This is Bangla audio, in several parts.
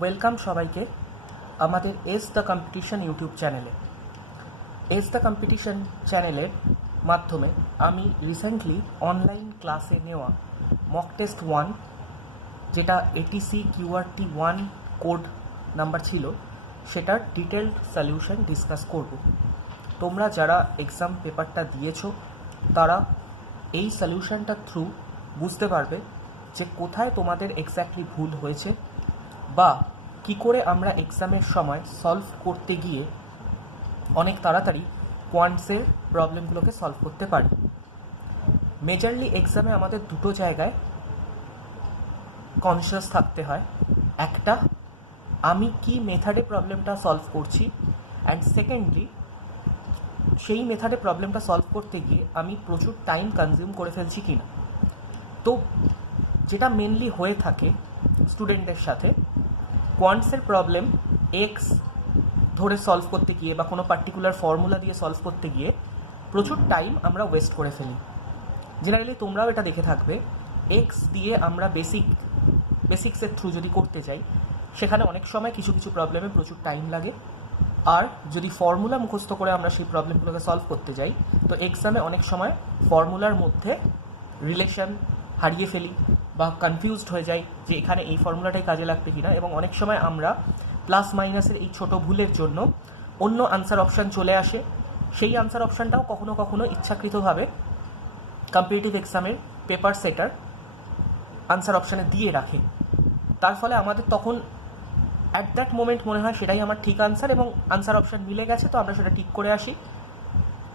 ওয়েলকাম সবাইকে আমাদের এস দ্য কম্পিটিশন ইউটিউব চ্যানেলে। এস দ্য কম্পিটিশন চ্যানেলের মাধ্যমে আমি রিসেন্টলি অনলাইন ক্লাসে নেওয়া মক টেস্ট 1, যেটা এটিসি কিউআরটি 1 কোড নাম্বার ছিল, সেটার ডিটেলড সলিউশন ডিসকাস করব। তোমরা যারা এক্সাম পেপারটা দিয়েছো তারা এই সলিউশনটা থ্রু বুঝতে পারবে যে কোথায় তোমাদের এক্স্যাক্টলি ভুল হয়েছে বা কী করে আমরা এক্সামের সময় সলভ করতে গিয়ে অনেক তাড়াতাড়ি কোয়ান্টসের প্রবলেমগুলোকে সলভ করতে পারি। মেজরলি এক্সামে আমাদের দুটো জায়গায় কনসিয়াস থাকতে হয়। একটা, আমি কি মেথডে প্রবলেমটা সলভ করছি, অ্যান্ড সেকেন্ডলি সেই মেথডে প্রবলেমটা সলভ করতে গিয়ে আমি প্রচুর টাইম কনজিউম করে ফেলছি কি না। তো যেটা মেনলি হয়ে থাকে স্টুডেন্টদের সাথে, কোয়ান্টসের প্রবলেম এক্স ধরে সলভ করতে গিয়ে বা কোনো পার্টিকুলার ফর্মুলা দিয়ে সলভ করতে গিয়ে প্রচুর টাইম আমরা ওয়েস্ট করে ফেলি। জেনারেলি তোমরাও এটা দেখে থাকবে, এক্স দিয়ে আমরা বেসিক্সের থ্রু যদি করতে যাই সেখানে অনেক সময় কিছু প্রবলেমে প্রচুর টাইম লাগে। আর যদি ফর্মুলা মুখস্থ করে আমরা সেই প্রবলেমগুলোকে সলভ করতে যাই তো এক্সামে অনেক সময় ফর্মুলার মধ্যে রিলেশন হারিয়ে ফেলি বা কনফিউজড হয়ে যাই যে এখানে এই ফর্মুলাটাই কাজে লাগবে কিনা, এবং অনেক সময় আমরা প্লাস মাইনাসের এই ছোট ভুলের জন্য অন্য আনসার অপশান চলে আসে। সেই আনসার অপশানটাও কখনো কখনো ইচ্ছাকৃতভাবে কম্পিটিটিভ এক্সামের পেপার সেটার আনসার অপশানে দিয়ে রাখে। তার ফলে আমাদের তখন অ্যাট দ্যাট মোমেন্ট মনে হয় সেটাই আমার ঠিক আনসার এবং আনসার অপশান মিলে গেছে, তো আমরা সেটা ঠিক করে আসি।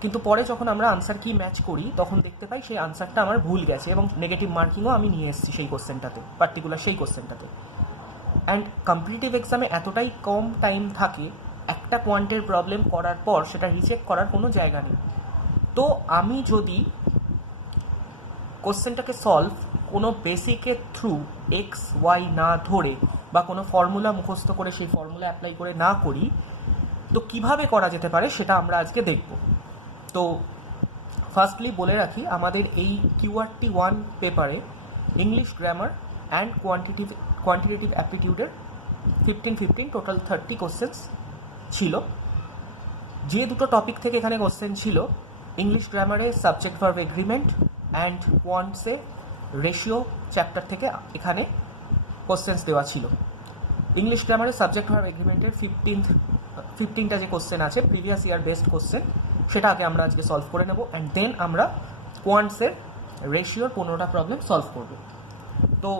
কিন্তু পরে যখন আমরা আনসার কি ম্যাচ করি তখন দেখতে পাই সেই আনসারটা আমার ভুল গেছে এবং নেগেটিভ মার্কিংও আমি নিয়ে এসেছি সেই কোশ্চেনটাতে, পার্টিকুলার সেই কোশ্চেনটাতে। অ্যান্ড কম্পিটিটিভ এক্সামে এতটাই কম টাইম থাকে, একটা কোয়ান্টের প্রবলেম করার পর সেটা রিচেক করার কোনো জায়গা নেই। তো আমি যদি কোশ্চেনটাকে সলভ কোনো বেসিকের থ্রু এক্স ওয়াই না ধরে বা কোনো ফর্মুলা মুখস্থ করে সেই ফর্মুলা অ্যাপ্লাই করে না করি, তো কিভাবে করা যেতে পারে সেটা আমরা আজকে দেখব। তো ফার্স্টলি বলে রাখি, আমাদের এই কিউআরটি 1 পেপারে ইংলিশ গ্রামার অ্যান্ড কোয়ান্টিটেটিভ অ্যাপটিটিউডের 15 টোটাল 30 কোশ্চেন্স ছিল। যে দুটো টপিক থেকে এখানে কোশ্চেন ছিল, ইংলিশ গ্রামারে সাবজেক্ট ভার্ব এগ্রিমেন্ট অ্যান্ড কোয়ান্টসে রেশিও চ্যাপ্টার থেকে এখানে কোশ্চেন্স দেওয়া ছিল। ইংলিশ গ্রামারে সাবজেক্ট ভার্ব এগ্রিমেন্টের 15টা যে কোশ্চেন আছে প্রিভিয়াস ইয়ার বেসড কোশ্চেন, সেটা আগে আমরা আজকে সলভ করে নেব, অ্যান্ড দেন আমরা কোয়ান্টসের রেশিওর 15টা প্রবলেম সলভ করব। তো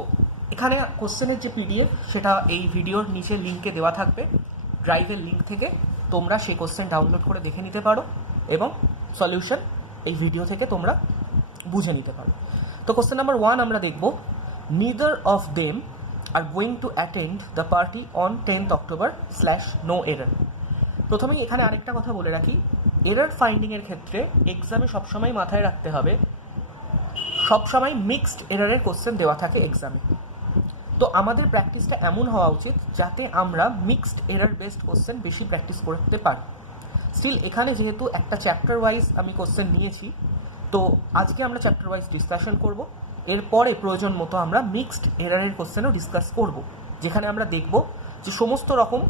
এখানে কোশ্চেনের যে পিডিএফ সেটা এই ভিডিওর নিচে লিঙ্কে দেওয়া থাকবে, ড্রাইভের লিঙ্ক থেকে তোমরা সেই কোশ্চেন ডাউনলোড করে দেখে নিতে পারো এবং সলিউশন এই ভিডিও থেকে তোমরা বুঝে নিতে পারো। তো কোশ্চেন নাম্বার 1 আমরা দেখব, neither of them are going to attend the party on 10th October /no error। প্রথমেই এখানে আরেকটা কথা বলে রাখি, এরর ফাইন্ডিংয়ের ক্ষেত্রে এক্সামে সবসময় মাথায় রাখতে হবে সবসময় মিক্সড এররের কোশ্চেন দেওয়া থাকে এক্সামে। তো আমাদের প্র্যাকটিসটা এমন হওয়া উচিত যাতে আমরা মিক্সড এরর বেসড কোশ্চেন বেশি প্র্যাকটিস করতে পারি। স্টিল এখানে যেহেতু একটা চ্যাপ্টার ওয়াইজ আমি কোশ্চেন নিয়েছি, তো আজকে আমরা চ্যাপ্টার ওয়াইজ ডিসকাশন করব। এরপরে প্রয়োজন মতো আমরা মিক্সড এররের কোশ্চেনও ডিসকাস করব, যেখানে আমরা দেখব যে সমস্ত রকম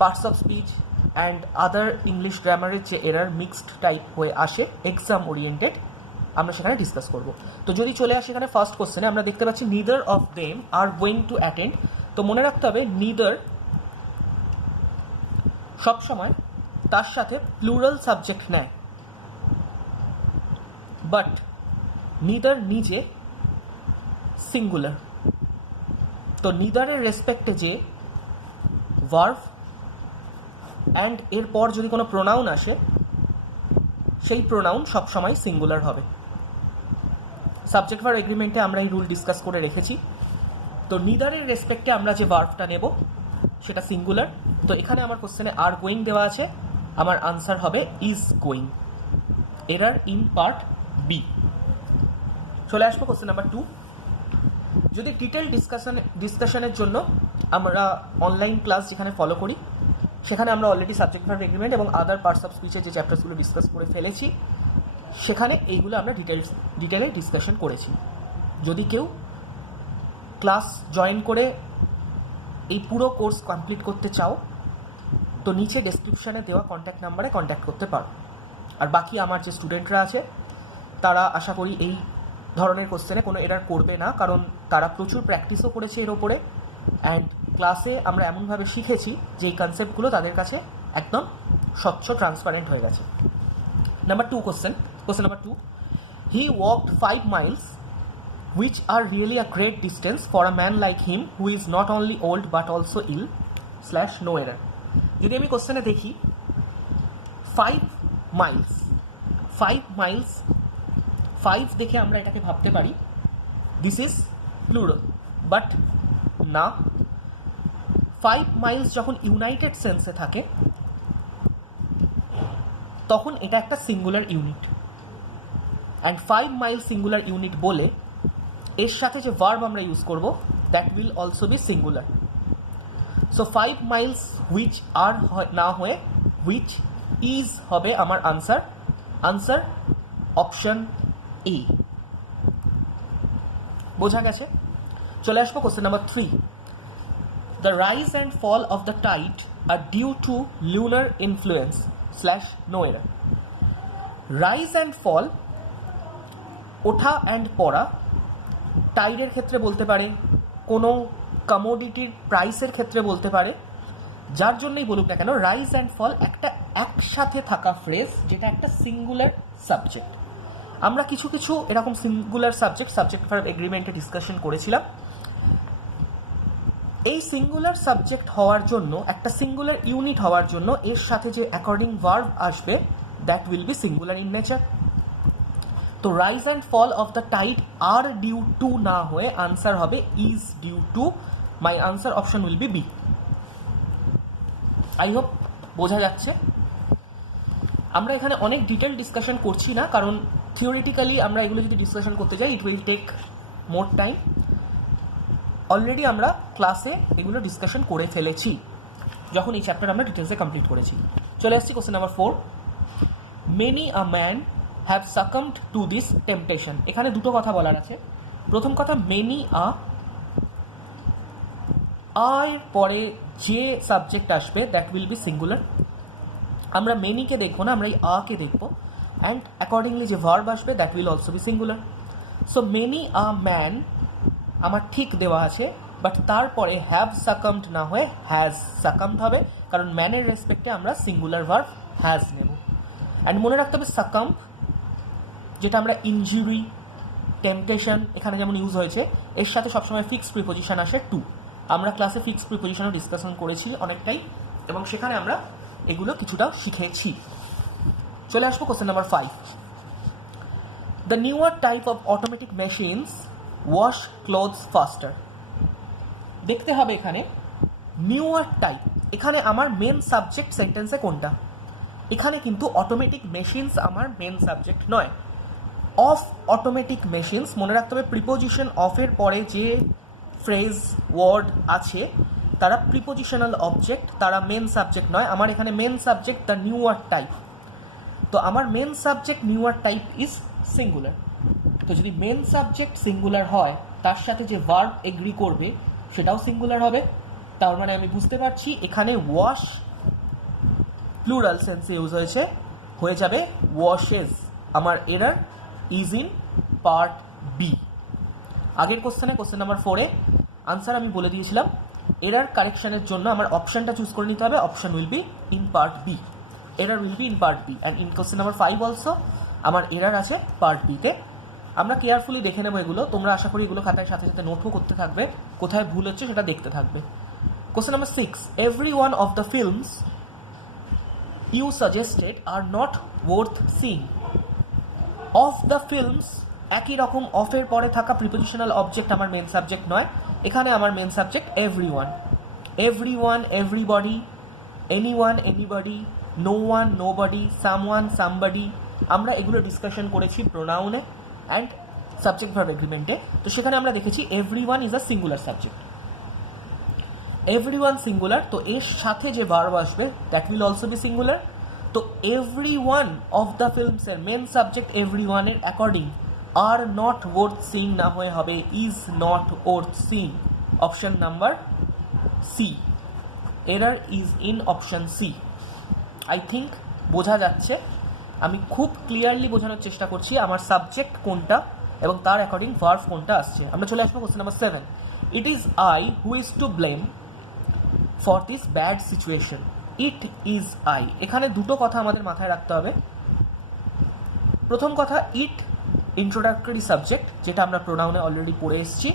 parts of speech and other English গ্রামারের যে এরর মিক্সড টাইপ হয়ে আসে এক্সাম ওরিয়েন্টেড, আমরা সেখানে ডিসকাস করব। তো যদি চলে আসি এখানে ফার্স্ট কোশ্চেনে, আমরা দেখতে পাচ্ছি neither of them are going to attend. তো মনে রাখতে হবে নিদার সবসময় তার সাথে প্লুরাল সাবজেক্ট নেয়, বাট নিদার নিজে সিঙ্গুলার। তো নিদারের রেসপেক্টে যে ভার্ভ অ্যান্ড এরপর যদি কোনো প্রোনাউন আসে সেই প্রোনাউন সবসময় সিঙ্গুলার হবে। সাবজেক্ট ভার্ব এগ্রিমেন্টে আমরা এই রুল ডিসকাস করে রেখেছি। তো নিদারের রেসপেক্টে আমরা যে ভার্ভটা নেব সেটা সিঙ্গুলার। তো এখানে আমার কোশ্চেনে আর গোয়িং দেওয়া আছে, আমার আনসার হবে is going. Error in part B. চলে আসবো কোশ্চেন নাম্বার 2। যদি ডিটেল ডিসকাশনের জন্য আমরা অনলাইন ক্লাস যেখানে ফলো করি সেখানে আমরা অলরেডি সাবজেক্ট ভার্ব এগ্রিমেন্ট এবং আদার পার্টস অফ স্পিচের যে চ্যাপ্টারসগুলো ডিসকাস করে ফেলেছি, সেখানে এইগুলো আমরা ডিটেলে ডিসকাশন করেছি। যদি কেউ ক্লাস জয়েন করে এই পুরো কোর্স কমপ্লিট করতে চাও তো নিচে ডেসক্রিপশানে দেওয়া কন্ট্যাক্ট নাম্বারে কন্ট্যাক্ট করতে পারো। আর বাকি আমার যে স্টুডেন্টরা আছে তারা আশা করি এই ধরনের কোশ্চেনে কোনো এরার করবে না, কারণ তারা প্রচুর প্র্যাকটিসও করেছে এর ওপরে, অ্যান্ড ক্লাসে আমরা এমনভাবে শিখেছি যে এই কনসেপ্টগুলো তাদের কাছে একদম স্বচ্ছ ট্রান্সপারেন্ট হয়ে গেছে। Number 2 question number 2, he walked 5 miles which are really a great distance for a man like him who is not only old but also ill / no error। যদি আমি কোশ্চেনে দেখি 5 miles 5 দেখে আমরা এটাকে ভাবতে পারি দিস ইজ প্লুরাল, বাট না। 5 miles যখন ইউনাইটেড সেন্সে থাকে তখন এটা একটা singular unit, and 5 miles singular unit বলে এর সাথে যে ভার্ব আমরা ইউজ করব that will also be singular. So 5 miles which are না হয়ে হুইচ ইজ হবে আমার আনসার অপশন এ। বোঝা গেছে? চলে আসবো question number 3, the rise and fall of the tide are due to lunar influence / no error. Rise and fall, ওঠা অ্যান্ড পড়া, টাইডের ক্ষেত্রে বলতে পারে, কোনো কমোডিটির প্রাইসের ক্ষেত্রে বলতে পারে, যার জন্যই বলুক না কেন রাইজ অ্যান্ড ফল একটা একসাথে থাকা ফ্রেজ যেটা একটা সিঙ্গুলার সাবজেক্ট। আমরা কিছু এরকম সিঙ্গুলার সাবজেক্ট ভার্ব এগ্রিমেন্টে ডিসকাশন করেছিলাম। এই সিঙ্গুলার সাবজেক্ট হওয়ার জন্য, একটা সিঙ্গুলার ইউনিট হওয়ার জন্য এর সাথে যে অ্যাকর্ডিং ভার্ব আসবে that will be singular in nature. তো rise and fall of the tide are due to না হয়ে আনসার হবে is due to. My answer option will be B. I hope বোঝা যাচ্ছে। আমরা এখানে অনেক ডিটেল ডিসকাশন করছি না, কারণ থিওরিটিক্যালি আমরা এগুলো যদি ডিসকাশন করতে যাই it will take more time. Already আমরা ক্লাসে এগুলো ডিসকাশন করে ফেলেছি যখন এই চ্যাপ্টার আমরা ডিটেলসে কমপ্লিট করেছি। চলে আসছি question number 4, many a man have succumbed to this temptation. এখানে দুটো কথা বলার আছে। প্রথম কথা, মেনি এর পরে যে সাবজেক্ট আসবে দ্যাট উইল বি সিঙ্গুলার। আমরা মেনিকে দেখবো না, আমরা এই কে দেখবো, অ্যান্ড অ্যাকর্ডিংলি যে ভার্ব আসবে that will also be singular. So many a man আমার ঠিক দেওয়া আছে, বাট তারপরে হ্যাভ সাকামড না হয়ে হ্যাজ সাকামড হবে, কারণ ম্যানের রেসপেক্টে আমরা সিঙ্গুলার ভার্ব হ্যাজ নেব। অ্যান্ড মনে রাখতে হবে সাকাম্ব, যেটা আমরা ইনজুরি, টেম্পটেশন এখানে যেমন ইউজ হয়েছে, এর সাথে সবসময় ফিক্সড প্রিপোজিশন আসে টু। আমরা ক্লাসে ফিক্সড প্রিপোজিশনও ডিসকাশন করেছি অনেকটাই, এবং সেখানে আমরা এগুলো কিছুটা শিখেছি। চলে আসবো question number 5, the newer type of automatic machines wash clothes ফাস্টার। দেখতে হবে এখানে নিউয়ার টাইপ, এখানে আমার মেন সাবজেক্ট সেন্টেন্সে কোনটা? এখানে কিন্তু অটোমেটিক মেশিনস আমার মেন সাবজেক্ট নয়। অফ অটোমেটিক মেশিনস, মনে রাখতে হবে প্রিপোজিশন অফের পরে যে ফ্রেজ ওয়ার্ড আছে তারা প্রিপোজিশনাল অবজেক্ট, তারা মেন সাবজেক্ট নয়। আমার এখানে main subject the newer type, তো আমার main subject newer type is singular. তো যদি মেন সাবজেক্ট সিঙ্গুলার হয় তার সাথে যে ভার্ব এগ্রি করবে সেটাও সিঙ্গুলার হবে। তার মানে আমি বুঝতে পারছি এখানে ওয়াশ প্লুরাল সেন্সে ইউজ হয়েছে, হয়ে যাবে ওয়াশেস। আমার error is in part B. আগের কোশ্চেনে, কোশ্চেন নাম্বার 4-এ আনসার আমি বলে দিয়েছিলাম, এরার কারেকশনের জন্য আমার অপশানটা চুজ করে নিতে হবে। Option will be in part B, error will be in part B, and in question number 5 also আমার এরার আছে পার্ট বিতে। আমরা কেয়ারফুলি দেখে নেবো এগুলো, তোমরা আশা করি এগুলো খাতায় সাথে সাথে নোটও করতে থাকবে, কোথায় ভুল হচ্ছে সেটা দেখতে থাকবে। Question number 6, every one of the films you suggested are not worth seeing. Of the films, একই রকম অফের পরে থাকা প্রিপোজিশনাল অবজেক্ট আমার মেন সাবজেক্ট নয়। এখানে আমার main subject everyone, everyone, everybody, anyone, anybody, no one, nobody, someone, somebody. আমরা এগুলো ডিসকাশন করেছি প্রোনাউনে অ্যান্ড সাবজেক্ট ভার্ব এগ্রিমেন্টে। তো সেখানে আমরা দেখেছি everyone is a singular subject, everyone singular, তো এর সাথে যে ভার্ব আসবে that will also be singular. তো এভরিওয়ান অফ দ্য ফিল্মসের মেন সাবজেক্ট এভরিওয়ানের according are not worth seeing না হয়ে হবে is not worth seeing. Option number C, error is in option C. I think বোঝা যাচ্ছে, আমি খুব ক্লিয়ারলি বোঝানোর চেষ্টা করছি আমার সাবজেক্ট কোনটা এবং তার অ্যাকর্ডিং ভার্ব কোনটা আসছে। আমরা চলে আসবো question number 7। It is I who is two blame for this bad situation. It is I, এখানে দুটো কথা আমাদের মাথায় রাখতে হবে। প্রথম কথা, ইট ইন্ট্রোডাক্টরি সাবজেক্ট, যেটা আমরা প্রোনাউনে অলরেডি পড়ে এসেছি।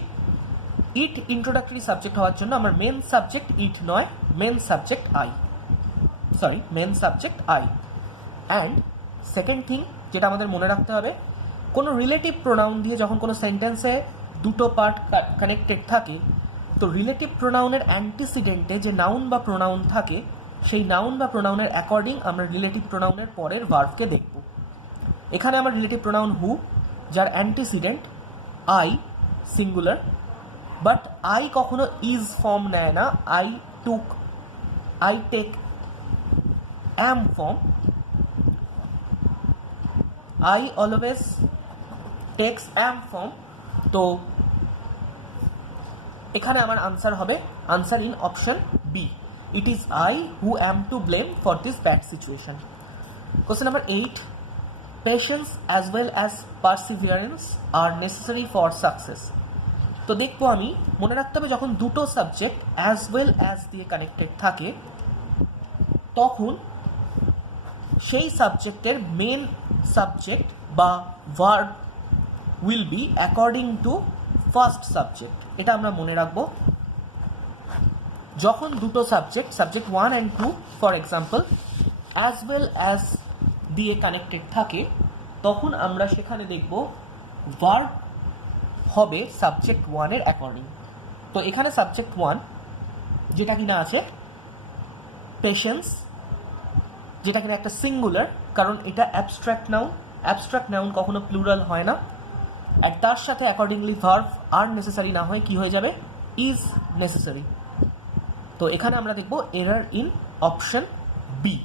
ইট ইন্ট্রোডাক্টরি সাবজেক্ট হওয়ার জন্য আমার মেন সাবজেক্ট ইট নয়, main subject I, main subject I. And second thing যেটা আমাদের মনে রাখতে হবে, কোনো রিলেটিভ প্রোনাউন দিয়ে যখন কোনো সেন্টেন্সে দুটো পার্ট কানেক্টেড থাকে, তো রিলেটিভ প্রোনাউনের অ্যান্টিসিডেন্টে যে নাউন বা প্রোনাউন থাকে, সেই নাউন বা প্রোনাউনের অ্যাকর্ডিং আমরা রিলেটিভ প্রোনাউনের পরের ভার্বকে দেখব। এখানে আমার রিলেটিভ প্রোনাউন হু, যার antecedent I singular, but I কখনো ইজ ফর্ম নেয় না, I take am form, I always takes am form। তো এখানে আমার আনসার হবে answer in option B, it is I who am to blame for this bad situation. Question number 8, patience as well as perseverance are necessary for success. তো দেখবো আমি, মনে রাখতে হবে যখন দুটো সাবজেক্ট অ্যাজ ওয়েল অ্যাজ দিয়ে কানেক্টেড থাকে, তখন সেই সাবজেক্টের মেন সাবজেক্ট বা verb will be according to first subject. এটা আমরা মনে রাখবো। যখন দুটো subject 1 and 2 for example as well as দিয়ে কানেক্টেড থাকে, তখন আমরা সেখানে দেখব ভার্ব হবে সাবজেক্ট 1 এর অ্যাকর্ডিং। তো এখানে সাবজেক্ট 1 যেটা কিনা আছে পেশেন্স, যেটা কিনা একটা সিঙ্গুলার, কারণ এটা অ্যাবস্ট্রাক্ট নাউন কখনো প্লুরাল হয় না। আর তার সাথে অ্যাকর্ডিংলি ভার্ব আর নেসেসারি না হয় কি হয়ে যাবে, ইজ নেসেসারি। তো এখানে আমরা দেখব এরার ইন অপশন বি।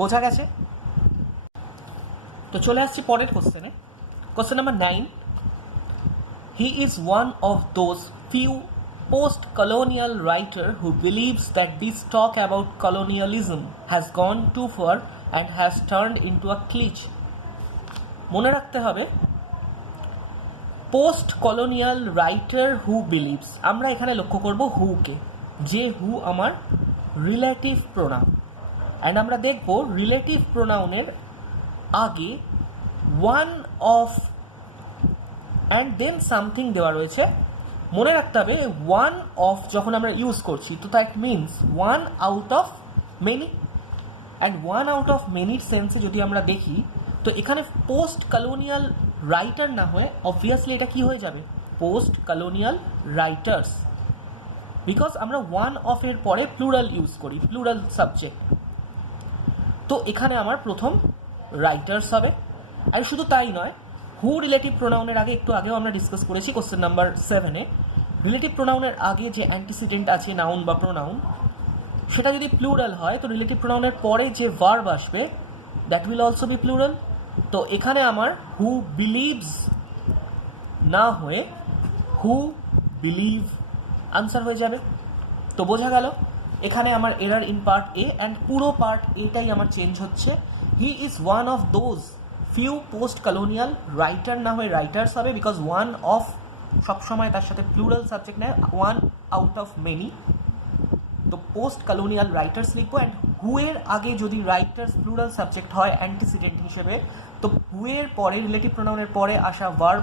বোঝা গেছে? তো চলে আসছি পরের কোশ্চেনে। Question number 9, he is one of those few post-colonial writer who believes that this talk about colonialism has gone too far and has turned into a cliche। মনে রাখতে হবে post colonial writer who believes, আমরা এখানে লক্ষ্য করব হুকে, যে হু আমার রিলেটিভ প্রোনাউন। অ্যান্ড আমরা দেখব রিলেটিভ প্রোনাউনের আগে one of and then something দেওয়া রয়েছে। মনে রাখতে হবে ওয়ান অফ যখন আমরা ইউজ করছি, তো that means one out of many. And one out of মেনির সেন্সে যদি আমরা দেখি, তো এখানে পোস্ট কলোনিয়াল রাইটার না হয়ে অবভিয়াসলি এটা কি হয়ে যাবে, পোস্ট কলোনিয়াল রাইটার্স, বিকজ আমরা ওয়ান অফ এর পরে প্লুরাল ইউজ করি, প্লুরাল সাবজেক্ট। তো এখানে আমার প্রথম রাইটার্স হবে। আর শুধু তাই নয়, হু রিলেটিভ প্রোনাউনের আগে, একটু আগেও আমরা ডিসকাস করেছি কোশ্চেন নাম্বার 7-এ, রিলেটিভ প্রোনাউনের আগে যে অ্যান্টিসিডেন্ট আছে নাউন বা প্রোনাউন, সেটা যদি প্লুরাল হয়, তো রিলেটিভ প্রোনাউনের পরে যে ভার্ব আসবে that will also B plural. তো এখানে আমার হু বিলিভস না হয়ে হু বিলিভ আনসার হয়ে যাবে। তো বোঝা গেল এখানে আমার error in part A, and পুরো পার্ট এটাই আমার চেঞ্জ হচ্ছে। He is one of those few post colonial, writer না হয়ে রাইটার্স হবে, বিকজ ওয়ান অফ সবসময় তার সাথে প্লুরাল সাবজেক্ট নেয়, ওয়ান আউট অফ মেনি। তো পোস্ট কলোনিয়াল রাইটার্স লিখবো। অ্যান্ড হু এর আগে যদি রাইটার্স প্লুরাল সাবজেক্ট হয় অ্যান্টিসিডেন্ট হিসেবে, তো হু এর পরে রিলেটিভ প্রোনাউনের পরে আসা ভার্ব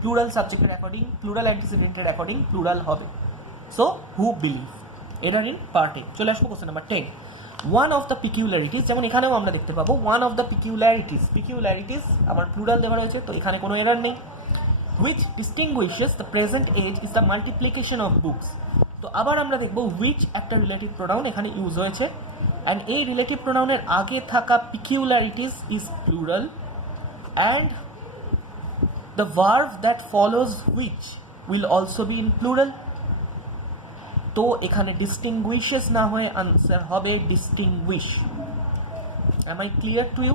প্লুরাল সাবজেক্টের অ্যাকর্ডিং, প্লুরাল অ্যান্টিসিডেন্টের অ্যাকর্ডিং প্লুরাল হবে। So who believe, error in part A. চলে আসবো question number 10, one of the peculiarities, যেমন এখানেও আমরা দেখতে পাবো ওয়ান অফ দ্য পিকিউলারিটিস আমার প্লুরাল দেওয়া রয়েছে, তো এখানে কোনো এরার নেই। Which distinguishes the present age is the multiplication of books. তো আবার আমরা দেখব হুইচ একটা রিলেটিভ প্রোনাউন এখানে ইউজ হয়েছে, অ্যান্ড এই রিলেটিভ প্রোনাউনের আগে থাকা peculiarities is plural, and the verb that follows which will also be in plural. তো এখানে ডিস্টিংগুইশেস না হয়ে আনসার হবে distinguish. Am I clear to you?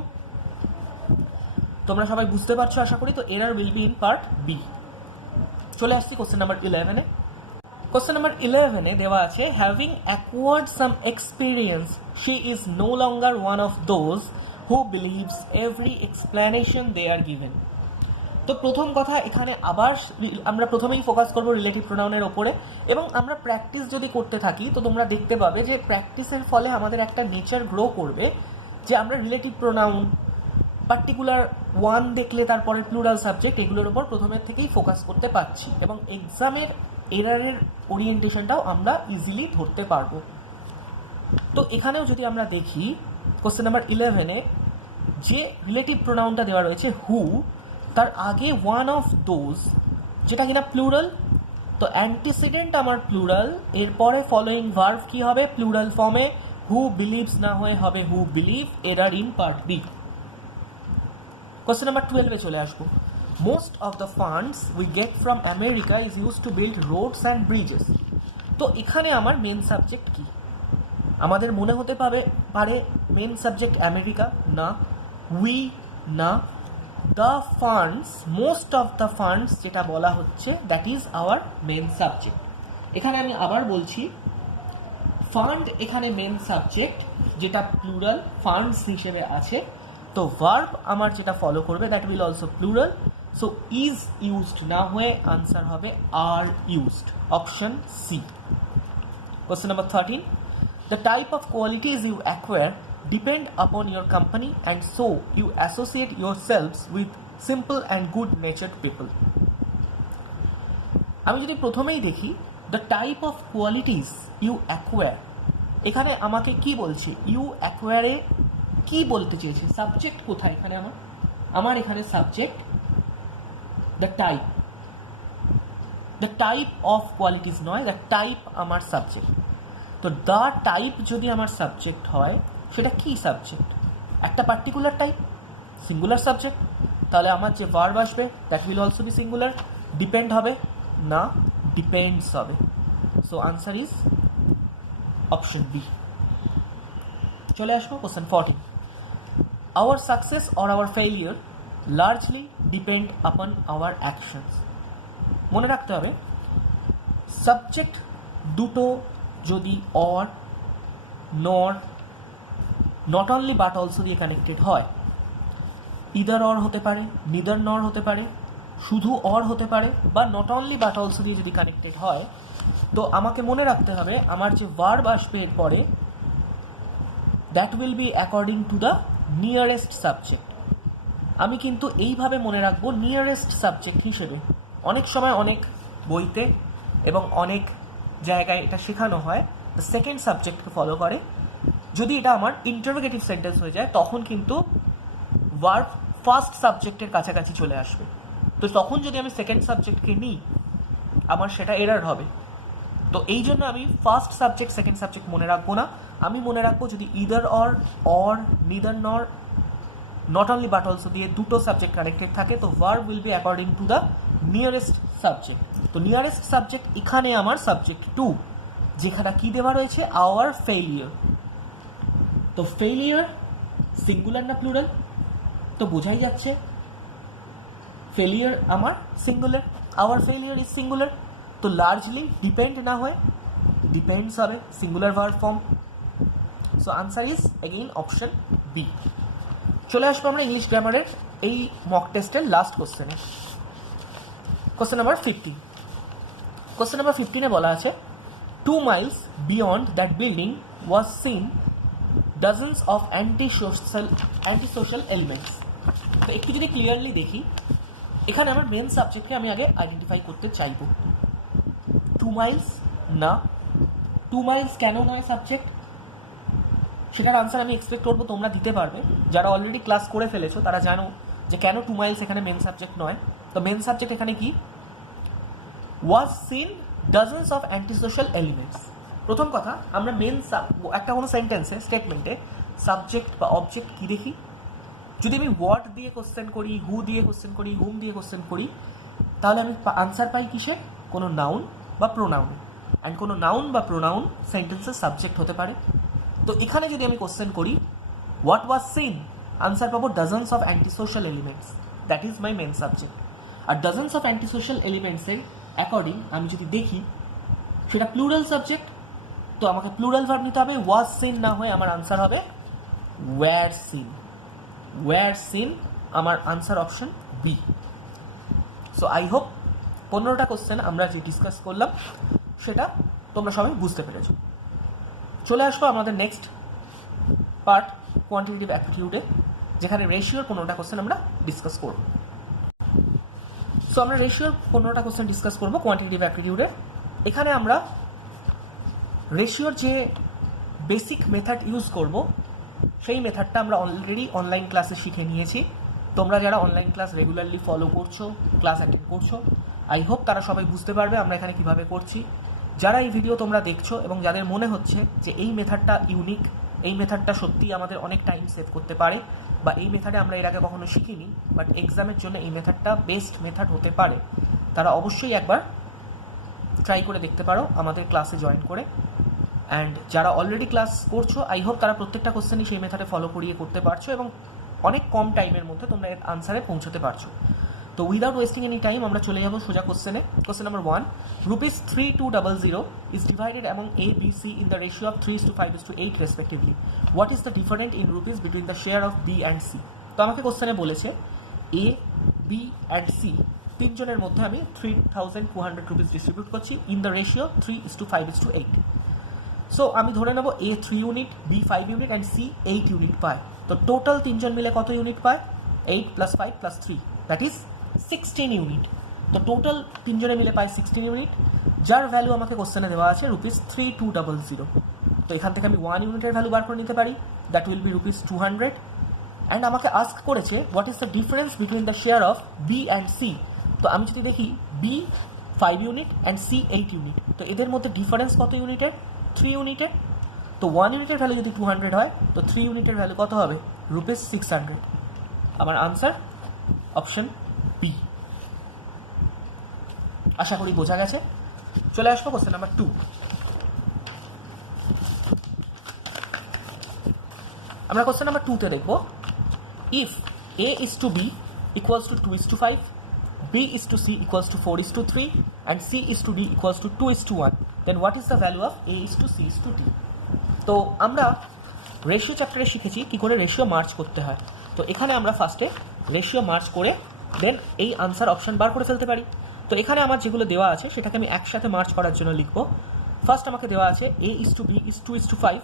তোমরা সবাই বুঝতে পারছো আশা করি। তো error will be in part B. চলে আসছি কোশ্চেন নাম্বার 11-এ। কোশ্চেন নাম্বার 11 এ দেওয়া আছে having acquired some experience she is no longer one of those who believes every explanation they are given. তো প্রথম কথা, এখানে আবার আমরা প্রথমেই ফোকাস করব রিলেটিভ প্রোনাউনের ওপরে, এবং আমরা প্র্যাকটিস যদি করতে থাকি তো তোমরা দেখতে পাবে যে প্র্যাকটিসের ফলে আমাদের একটা নেচার গ্রো করবে যে আমরা রিলেটিভ প্রোনাউন, পার্টিকুলার ওয়ান দেখলে তারপরে প্লুরাল সাবজেক্ট, এগুলোর ওপর প্রথমের থেকেই ফোকাস করতে পারছি এবং এক্সামের এরারের ওরিয়েন্টেশনটাও আমরা ইজিলি ধরতে পারবো। তো এখানেও যদি আমরা দেখি কোশ্চেন নাম্বার 11 এ যে রিলেটিভ প্রোনাউনটা দেওয়া রয়েছে হু, তার আগে ওয়ান অফ দোজ, যেটা কিনা প্লুরাল, তো অ্যান্টিসিডেন্ট আমার প্লুরাল, এরপরে ফলোয়িং ভার্ব কি হবে প্লুরাল ফর্মে, হু বিলিভস না হয়ে হবে who believe, error in part B. Question number 12 এ চলে আসবো। Most of the funds we get from America is use to build roads and bridges. তো এখানে আমার মেন সাবজেক্ট কি? আমাদের মনে হতে পারে মেন সাবজেক্ট আমেরিকা, না। উই, না। The funds, most of the funds যেটা বলা হচ্ছে that is our main subject. এখানে আমি আবার বলছি, ফান্ড এখানে মেন সাবজেক্ট, যেটা প্লুরাল ফান্ডস হিসেবে আছে, তো ভার্ব আমার যেটা ফলো করবে that will also plural, so is used না হয়ে আনসার হবে are used, option C. Question number 13, the type of qualities you acquire depend upon your company and so you associate yourselves with simple and good natured people. আমি যদি প্রথমেই দেখি the type of qualities you acquire, এখানে আমাকে কি বলছে? you acquire এ কি বলতে চেয়েছে? সাবজেক্ট কোথায় এখানে? আমার এখানে subject the type of qualities নয়, the type আমার সাবজেক্ট। তো দ্য টাইপ যদি আমার সাবজেক্ট হয়, সেটা কি সাবজেক্ট? একটা পার্টিকুলার টাইপ, সিঙ্গুলার সাবজেক্ট, তাহলে আমার যে ভার্ব আসবে that will also be singular. Depend হবে না, ডিপেন্ডস হবে, so answer is option B. চলে আসবো question 14, our success or our failure largely depend upon our actions. মনে রাখতে হবে সাবজেক্ট দুটো যদি or, nor, not only but also দিয়ে কানেক্টেড হয়, ইদার অর হতে পারে, নিদার নর হতে পারে, শুধু অর হতে পারে, বা নট অনলি বাট অলসো দিয়ে যদি কানেক্টেড হয়, তো আমাকে মনে রাখতে হবে আমার যে ভার্ব আসবে এরপরে that will be according to the nearest subject. আমি কিন্তু এইভাবে মনে রাখবো নিয়ারেস্ট সাবজেক্ট হিসেবে। অনেক সময় অনেক বইতে এবং অনেক জায়গায় এটা শেখানো হয় সেকেন্ড সাবজেক্টকে ফলো করে। যদি এটা আমার ইন্টারোগেটিভ সেন্টেন্স হয়ে যায় তখন কিন্তু ভার্ব ফার্স্ট সাবজেক্টের কাছাকাছি চলে আসবে, তো তখন যদি আমি সেকেন্ড সাবজেক্টকে নিই আমার সেটা এরার হবে। তো এই জন্য আমি ফার্স্ট সাবজেক্ট সেকেন্ড সাবজেক্ট মনে রাখবো না, আমি মনে রাখবো যদি either or, neither nor, not only but also দিয়ে দুটো সাবজেক্ট কানেক্টেড থাকে, তো verb will be according to the nearest subject. তো নিয়ারেস্ট সাবজেক্ট এখানে আমার সাবজেক্ট 2, যেখানে কি দেওয়া রয়েছে আওয়ার ফেইলিওর। তো ফেইলিওর সিঙ্গুলার না প্লুরাল? তো বোঝাই যাচ্ছে ফেলিওর আমার singular, our failure is singular, তো লার্জলি ডিপেন্ড না হয়ে ডিপেন্ডস হবে, singular verb form, so answer is again option B. চলে আসবো আমরা ইংলিশ গ্রামারের এই মক টেস্টের লাস্ট কোশ্চেনে। Question number 15। কোশ্চেন নাম্বার 15 বলা আছে 2 miles beyond that building was seen dozens of antisocial elements। তো একটু যদি ক্লিয়ারলি দেখি, এখানে আমার মেন সাবজেক্টকে আমি আগে আইডেন্টিফাই করতে চাইব। 2 miles না, 2 miles কেন নয় সাবজেক্ট, সেটার আনসার আমি এক্সপেক্ট করবো তোমরা দিতে পারবে। যারা অলরেডি ক্লাস করে ফেলেছো তারা জানো যে কেন 2 miles এখানে মেন সাবজেক্ট নয়। তো মেন সাবজেক্ট এখানে কি? was seen dozens of antisocial elements। প্রথম কথা, আমরা মেন একটা কোনো সেন্টেন্সে স্টেটমেন্টে সাবজেক্ট বা অবজেক্ট কি দেখি? যদি আমি হোয়াট দিয়ে কোশ্চেন করি, হু দিয়ে কোশ্চেন করি, হুম দিয়ে কোশ্চেন করি, তাহলে আমি আনসার পাই কিসে? কোনো নাউন বা প্রোনাউনে। অ্যান্ড কোনো নাউন বা প্রোনাউন সেন্টেন্সের সাবজেক্ট হতে পারে। তো এখানে যদি আমি কোশ্চেন করি হোয়াট ওয়াজ সিন, আনসার পাবো dozens of antisocial elements, that is my main subject. আর ডজনস অফ অ্যান্টিসোশ্যাল এলিমেন্টসের অ্যাকর্ডিং আমি যদি দেখি সেটা প্লুরাল সাবজেক্ট, তো আমাকে প্লুরাল ভার্ব নিতে হবে। ওয়াজ সিন না হয়ে আমার আনসার হবে ওয়্যার সিন। ওয়্যার সিন আমার answer option B. So I hope 15টা কোশ্চেন আমরা যে ডিসকাস করলাম সেটা তোমরা সবাই বুঝতে পেরেছো। চলে আসবো আমাদের নেক্সট পার্ট কোয়ান্টিটেটিভ অ্যাপটিটিউডে, যেখানে রেশিওর 15টা কোশ্চেন আমরা ডিসকাস করব। সো আমরা রেশিওর 15টা কোশ্চেন ডিসকাস করবো কোয়ান্টিটেটিভ অ্যাপটিটিউডে। এখানে আমরা রেশিওর যে বেসিক মেথড ইউজ করব সেই মেথডটা আমরা অলরেডি অনলাইন ক্লাসে শিখে নিয়েছি। তোমরা যারা অনলাইন ক্লাস রেগুলারলি ফলো করছো, ক্লাস অ্যাটেন্ড করছো, আই হোপ তারা সবাই বুঝতে পারবে আমরা এখানে কীভাবে করছি। যারা এই ভিডিও তোমরা দেখছো এবং যাদের মনে হচ্ছে যে এই মেথডটা ইউনিক, এই মেথডটা সত্যিই আমাদের অনেক টাইম সেভ করতে পারে, বা এই মেথডে আমরা এর আগে কখনো শিখিনি বাট এক্সামের জন্য এই মেথডটা বেস্ট মেথড হতে পারে, তারা অবশ্যই একবার ট্রাই করে দেখতে পারো আমাদের ক্লাসে জয়েন করে। অ্যান্ড যারা অলরেডি ক্লাস করছো, আই হোপ তারা প্রত্যেকটা কোশ্চেনই সেই মেথডে ফলো করিয়ে করতে পারছো এবং অনেক কম টাইমের মধ্যে তোমরা এর আনসারে পৌঁছতে পারছো। তো উইদাউট ওয়েস্টিং এনি টাইম আমরা চলে যাবো সোজা কোশ্চেনে। Question number 1, ₹3200 is divided among A, B, C in the ratio of 3:5:8 respectively. What is the difference in rupees between the share of B and C? তো আমাকে কোশ্চেনে বলেছে A, B and C তিনজনের মধ্যে আমি 3,200 রুপিস ডিস্ট্রিবিউট করছি ইন দ্য রেশিও 3:5:8। সো আমি ধরে নেব A 3 unit, B 5 unit and C 8 unit পায়। তো টোটাল তিনজন মিলে কত ইউনিট পায়? 8 + 5 + 3 দ্যাট ইজ 16 ইউনিট। তো টোটাল তিনজনে মিলে পায় 16 ইউনিট, যার ভ্যালু আমাকে কোশ্চেনে দেওয়া আছে ₹3200। তো এখান থেকে আমি 1 ইউনিটের ভ্যালু বার করে নিতে পারি, দ্যাট উইল বি ₹200। অ্যান্ড আমাকে আস্ক করেছে what is the difference between the share of B and C. তো আমি যদি দেখি B 5 unit and C 8 unit, তো এদের মধ্যে ডিফারেন্স কত ইউনিটের? 3 ইউনিটের। তো 1 ইউনিটের ভ্যালু যদি 200 হয়, তো 3 ইউনিটের ভ্যালু কত হবে? ₹600। আমার আনসার অপশন বি। আশা করি বোঝা গেছে। চলে আসবো কোশ্চেন নাম্বার 2। আমরা কোশ্চেন নাম্বার 2তে দেখব, if A is to B equals to 2:5, B is to C equals to 4:3 and C is to D equals to 2:1, then what is the value of A is to C is to D? তো আমরা রেশিও চ্যাপ্টারে শিখেছি কী করে রেশিও মার্চ করতে হয়। তো এখানে আমরা ফার্স্টে রেশিও মার্চ করে দেন এই আনসার অপশান বার করে ফেলতে পারি। তো এখানে আমার যেগুলো দেওয়া আছে সেটাকে আমি একসাথে মার্চ করার জন্য লিখব। ফার্স্ট আমাকে দেওয়া আছে A is to B is 2:5,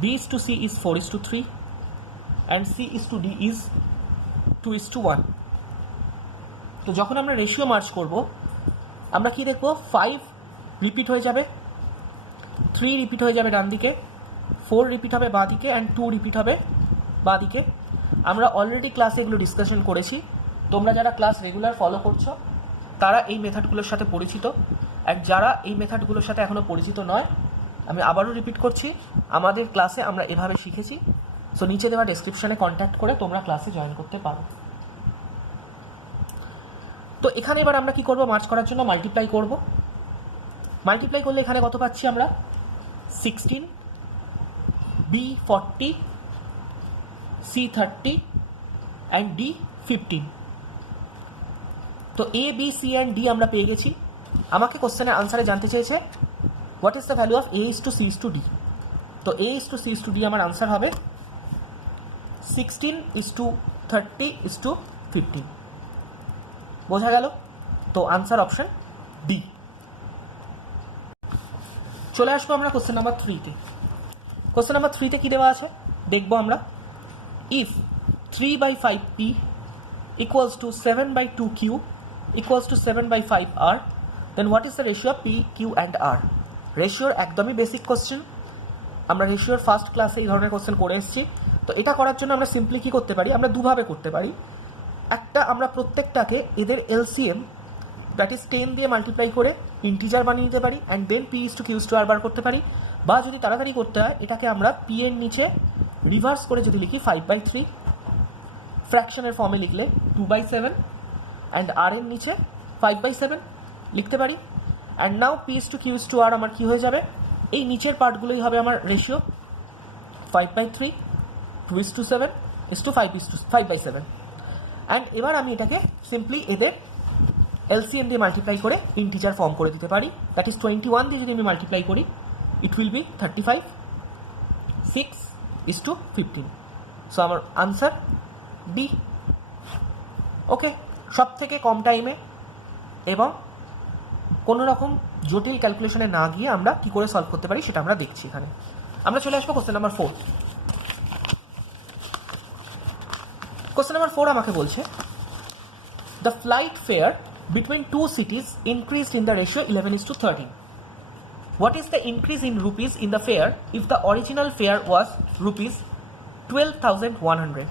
B is to C is 4:3 and C is to D is 2:1। তো যখন আমরা রেশিও মার্চ করব আমরা কি দেখব? 5 রিপিট হয়ে যাবে, 3 রিপিট হয়ে যাবে ডান দিকে, 4 রিপিট হবে বাঁ দিকে অ্যান্ড 2 রিপিট হবে বাঁ দিকে। আমরা অলরেডি ক্লাসে এগুলো ডিসকাশন করেছি। তোমরা যারা ক্লাস রেগুলার ফলো করছো তারা এই মেথডগুলোর সাথে পরিচিত, অ্যান্ড যারা এই মেথডগুলোর সাথে এখনও পরিচিত নয়, আমি আবারও রিপিট করছি, আমাদের ক্লাসে আমরা এভাবে শিখেছি। সো নিচে দেওয়া ডেসক্রিপশানে কন্ট্যাক্ট করে তোমরা ক্লাসে জয়েন করতে পারো। তো এখানে এবার আমরা কি করব? মার্চ করার জন্য মাল্টিপ্লাই করব। মাল্টিপ্লাই করলে এখানে কত পাচ্ছি আমরা? 16, B 40, C 30 অ্যান্ড D 15। তো A, B, C and D আমরা পেয়ে গেছি। আমাকে কোশ্চেনের আনসারে জানতে চেয়েছে what is the value of A is to C is to D। তো A is to C is to D আমার আনসার হবে 16:30:15। বোঝা গেল? তো আনসার অপশন ডি। চলে আসবো আমরা কোশ্চেন নাম্বার 3তে। কোশ্চেন নাম্বার 3তে কী দেওয়া আছে দেখবো আমরা। If 3/5p equals to 7/2q equals to 7/5r, then what is the ratio of p, q and r? রেশিওর একদমই বেসিক কোশ্চেন, আমরা রেশিওর ফার্স্ট ক্লাসে এই ধরনের কোশ্চেন করে এসেছি। তো এটা করার জন্য আমরা সিম্পলি কী করতে পারি? আমরা দুভাবে করতে পারি। একটা, আমরা প্রত্যেকটাকে এদের এলসিএম দ্যাট ইজ 10 দিয়ে মাল্টিপ্লাই করে ইন্টিজার বানিয়ে নিতে পারি and then P is to Q to R বার করতে পারি। বা যদি তাড়াতাড়ি করতে হয়, এটাকে আমরা পি এর নিচে রিভার্স করে যদি লিখি 5/3, ফ্র্যাকশনের ফর্মে লিখলে 2/7 অ্যান্ড আর এর নিচে 5/7 লিখতে পারি। And now P is to Q is to R আমার কী হয়ে যাবে? এই নিচের পার্টগুলোই হবে আমার রেশিও 5/3, 2:7 5/7। অ্যান্ড এবার আমি এটাকে সিম্পলি এদের এলসিএম দিয়ে মাল্টিপ্লাই করে ইন্টিজার ফর্ম করে দিতে পারি। দ্যাট ইজ 21 দিয়ে যদি আমি মাল্টিপ্লাই করি ইট উইল বি 35, 6:15। সো আমার আনসার ডি। ওকে, সব থেকে কম টাইমে এবং কোনো রকম জটিল ক্যালকুলেশনে না গিয়ে আমরা কি করে সলভ করতে পারি সেটা আমরা দেখছি এখানে। আমরা চলে আসবো কোশ্চেন নাম্বার 4। কোশ্চেন নাম্বার 4 আমাকে বলছে the flight fare between two cities increased in the ratio 11:13। What is the increase in rupees in the fare if the original fare was rupees 12,100?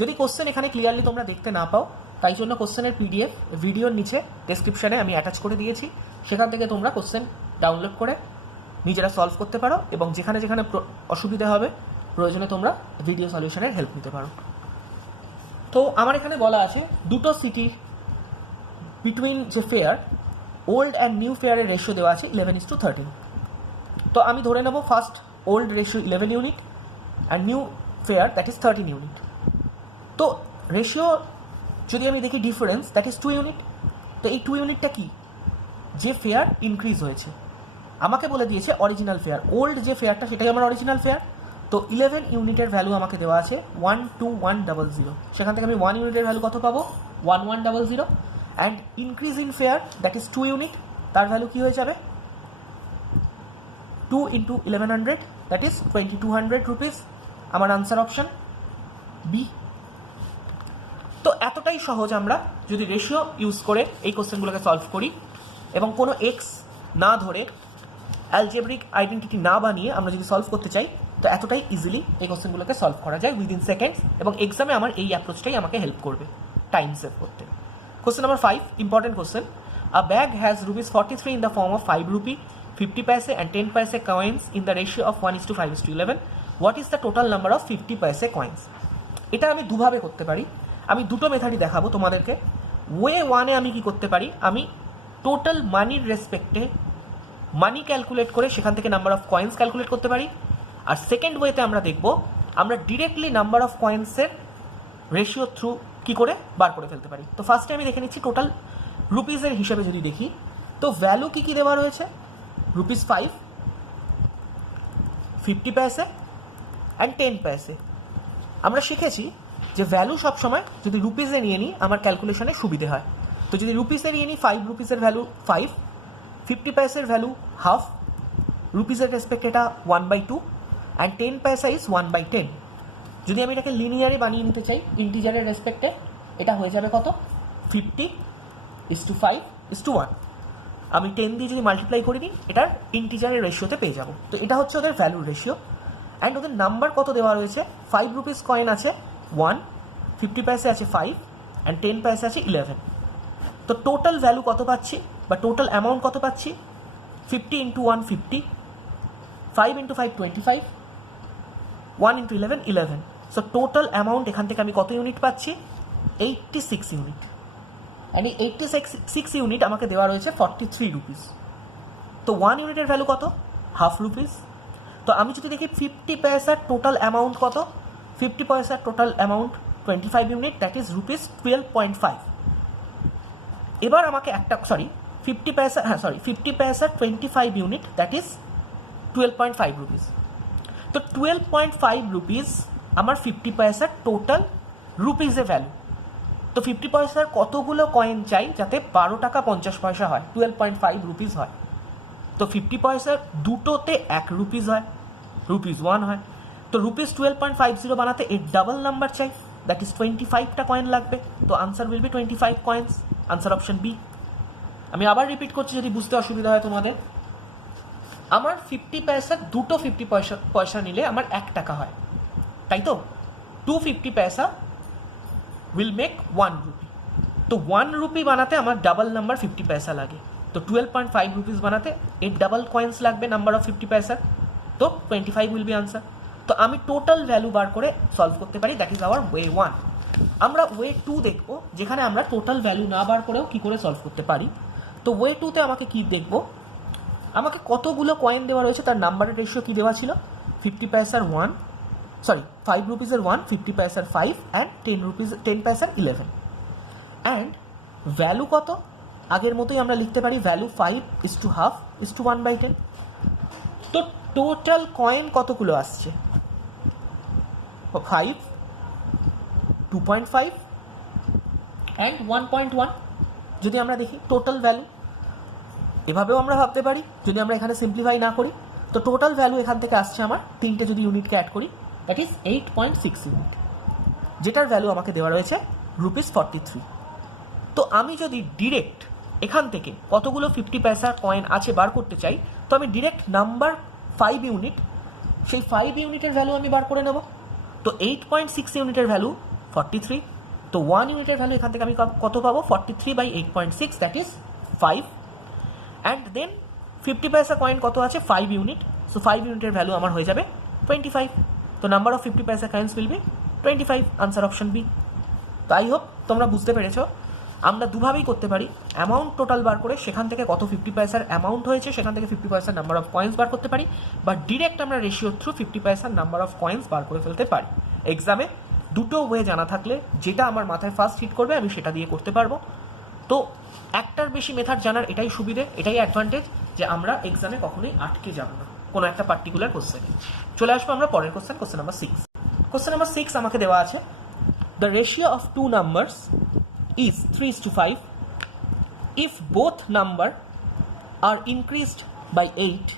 যদি কোশ্চেন এখানে ক্লিয়ারলি তোমরা দেখতে না পাও, তাই জন্য কোশ্চেনের পিডিএফ ভিডিওর নিচে ডেসক্রিপশানে আমি অ্যাটাচ করে দিয়েছি, সেখান থেকে তোমরা কোশ্চেন ডাউনলোড করে নিজেরা সলভ করতে পারো এবং যেখানে যেখানে অসুবিধা হবে প্রয়োজনে তোমরা ভিডিও সলিউশনের হেল্প নিতে পারো। তো আমার এখানে বলা আছে দুটো সিটি বিটুইন যে ফেয়ার, ওল্ড অ্যান্ড নিউ ফেয়ারের রেশিও দেওয়া আছে 11:13। তো আমি ধরে নেব first old ratio 11 unit and new fare that is 13 unit. তো রেশিও যদি আমি দেখি ডিফারেন্স দ্যাট ইজ 2 ইউনিট। তো এই 2 ইউনিটটা কি? যে ফেয়ার ইনক্রিজ হয়েছে, আমাকে বলে দিয়েছে অরিজিনাল ফেয়ার, ওল্ড যে ফেয়ারটা সেটাই আমার অরিজিনাল ফেয়ার। তো 11 ইউনিটের ভ্যালু আমাকে দেওয়া আছে 12100, সেখান থেকে আমি 1 ইউনিটের ভ্যালু কত পাবো? 1100। And increase in fair that is 2 unit, তার ভ্যালু কী হয়ে যাবে? 2 × 1100 দ্যাট ইজ 2200 রুপিস। আমার আনসার অপশান বি। তো এতটাই সহজ আমরা যদি রেশিও ইউজ করে এই কোশ্চেনগুলোকে সলভ করি এবং কোনো এক্স না ধরে অ্যালজেব্রিক আইডেন্টিটি না বানিয়ে আমরা যদি সলভ করতে চাই, তো এতটাই ইজিলি এই কোশ্চেনগুলোকে সলভ করা যায় উইদিন সেকেন্ডস, এবং এক্সামে আমার এই অ্যাপ্রোচটাই আমাকে হেল্প করবে টাইম সেভ করতে। Question number 5, important question. A bag has ₹43 in the form of 5 rupee, 50 paise and 10 paise coins in the ratio of 1:5:11. What is the total number of 50 paise coins? এটা আমি দুভাবে করতে পারি, আমি দুটো মেথডই দেখাবো তোমাদেরকে। ওয়ে ওয়ানে আমি কি করতে পারি, আমি টোটাল মানির রেসপেক্টে মানি ক্যালকুলেট করে সেখান থেকে নাম্বার অফ কয়েন্স ক্যালকুলেট করতে পারি। আর সেকেন্ড ওয়েতে আমরা দেখব আমরা ডিরেক্টলি নাম্বার অফ কয়েন্সের রেশিও থ্রু কী করে বার করে ফেলতে পারি। তো ফার্স্টে আমি দেখে নিচ্ছি টোটাল রুপিসের হিসেবে যদি দেখি, তো ভ্যালু কী কী দেওয়া রয়েছে? ₹5, 50 paise অ্যান্ড 10 paise। আমরা শিখেছি যে ভ্যালু সবসময় যদি রুপিসে নিয়ে নিই আমার ক্যালকুলেশনে সুবিধে হয়। তো যদি রুপিসে নিয়ে নিই 5 রুপিসের ভ্যালু 5, 50 পাইসের ভ্যালু হাফ, রুপিসের রেসপেক্ট এটা 1/2 অ্যান্ড 10 পয়সা ইজ 1/10। যদি আমি এটাকে লিনিয়ারে বানিয়ে নিতে চাই ইন্টিজারের রেসপেক্টে, এটা হয়ে যাবে কত? 50:5:1। আমি 10 দিয়ে যদি মাল্টিপ্লাই করে দিই এটার ইন্টিজারের রেশিওতে পেয়ে যাব। তো এটা হচ্ছে ওদের ভ্যালুর রেশিও। অ্যান্ড ওদের নাম্বার কত দেওয়া রয়েছে? 5 রুপিস কয়েন আছে 1, 50 পাইসে আছে 5 অ্যান্ড 10 পাইসে আছে 11। তো টোটাল ভ্যালু কত পাচ্ছি বা টোটাল অ্যামাউন্ট কত পাচ্ছি? 50 × 1 50, 5 × 5 25, 1 × 11 11। সো টোটাল অ্যামাউন্ট এখান থেকে আমি কত ইউনিট পাচ্ছি? 86 ইউনিট। অ্যান্ড এই 86 ইউনিট আমাকে দেওয়া রয়েছে 43 রুপিস। তো 1 ইউনিটের ভ্যালু কত? Half rupees. তো আমি যদি দেখি 50 পয়সার টোটাল অ্যামাউন্ট কত? 50 পয়সার total amount 25 unit, that is ₹12.5। এবার আমাকে একটা 50 পয়সার 25 ইউনিট দ্যাট ইজ 12.5 রুপিস। তো 12.5 রুপিস আমার 50 পয়সার টোটাল রুপিসে ভ্যালু। তো 50 পয়সার কতগুলো কয়েন চাই যাতে 12 টাকা 50 পয়সা হয়, 12.5 রুপিস হয়। তো 50 পয়সার দুটোতে 1 রুপিস হয়, ₹1 হয়। তো ₹12.50 বানাতে এর ডাবল নাম্বার চাই, দ্যাট ইজ 25টা কয়েন লাগবে। তো answer will be 25 coins. Answer option B. আমি আবার রিপিট করছি যদি বুঝতে অসুবিধা হয় তোমাদের। আমার 50 পয়সার দুটো 50 পয়সা নিলে আমার 1 টাকা হয়, তাই তো? 250 পয়সা উইল মেক 1 রুপি। তো 1 রুপি বানাতে আমার ডাবল নাম্বার 50 পয়সা লাগে। তো 12.5 রুপিস বানাতে এর ডাবল কয়েন্স লাগবে নাম্বার অফ 50 পয়সা। তো 25 উইল বি আনসার। তো আমি টোটাল ভ্যালু বার করে সলভ করতে পারি, দ্যাট ইজ আওয়ার ওয়ে 1। আমরা ওয়ে 2 দেখব, যেখানে আমরা টোটাল ভ্যালু না বার করেও কী করে সলভ করতে পারি। তো ওয়ে 2তে আমাকে কি দেখব, আমাকে কতগুলো কয়েন দেওয়া রয়েছে তার নাম্বারের রেশিও কী দেওয়া ছিল? 50 পয়সার 5 রুপিসের 1, 50 পয়সার 5 অ্যান্ড 10 পয়সার 11। অ্যান্ড ভ্যালু কত? আগের মতোই আমরা লিখতে পারি ভ্যালু 5:1/2 তো টোটাল কয়েন কতগুলো আসছে? 5, 2.5 অ্যান্ড 1.1। যদি আমরা দেখি টোটাল ভ্যালু, এভাবেও আমরা ভাবতে পারি যদি আমরা এখানে সিম্পলিফাই না করি। তো টোটাল ভ্যালু এখান থেকে আসছে আমার তিনটে যদি ইউনিটকে অ্যাড করি, দ্যাট ইজ 8.6 ইউনিট, যেটার ভ্যালু আমাকে দেওয়া রয়েছে ₹43। তো আমি যদি ডিরেক্ট এখান থেকে কতগুলো 50 পয়সার কয়েন আছে বার করতে চাই, তো আমি ডিরেক্ট নাম্বার 5 ইউনিট, সেই 5 ইউনিটের ভ্যালু আমি বার করে নেব। তো 8.6 ইউনিটের ভ্যালু 43, তো 1 ইউনিটের ভ্যালু এখান থেকে আমি কত পাবো? 43/8.6, দ্যাট ইজ 5। অ্যান্ড দেন 50 পয়সা কয়েন কত আছে? 5 ইউনিট, সো 5 ইউনিটের ভ্যালু আমার হয়ে যাবে 25। তো number of 50 paisa coins will be 25, answer option B. তো আই হোপ তোমরা বুঝতে পেরেছো আমরা দুভাবেই করতে পারি, অ্যামাউন্ট টোটাল বার করে সেখান থেকে কত 50 পয়সার অ্যামাউন্ট হয়েছে সেখান থেকে 50 পয়সার নাম্বার অফ কয়েন্স বার করতে পারি, বা ডিরেক্ট আমরা রেশিও থ্রু 50 পয়সার নাম্বার অফ কয়েন্স বার করে ফেলতে পারি। এক্সামে দুটো ওয়ে জানা থাকলে যেটা আমার মাথায় ফার্স্ট হিট করবে আমি সেটা দিয়ে করতে পারবো। তো একটার বেশি মেথড জানার এটাই সুবিধে, এটাই অ্যাডভান্টেজ যে আমরা এক্সামে কখনোই আটকে যাব না কোনো একটা পার্টিকুলার কোশ্চেনে। চলে আসবো আমরা পরের কোশ্চেন, কোশ্চেন নাম্বার 6। কোশ্চেন নাম্বার 6 আমাকে দেওয়া আছে, the ratio of two numbers is 3:5. If both number are increased by 8,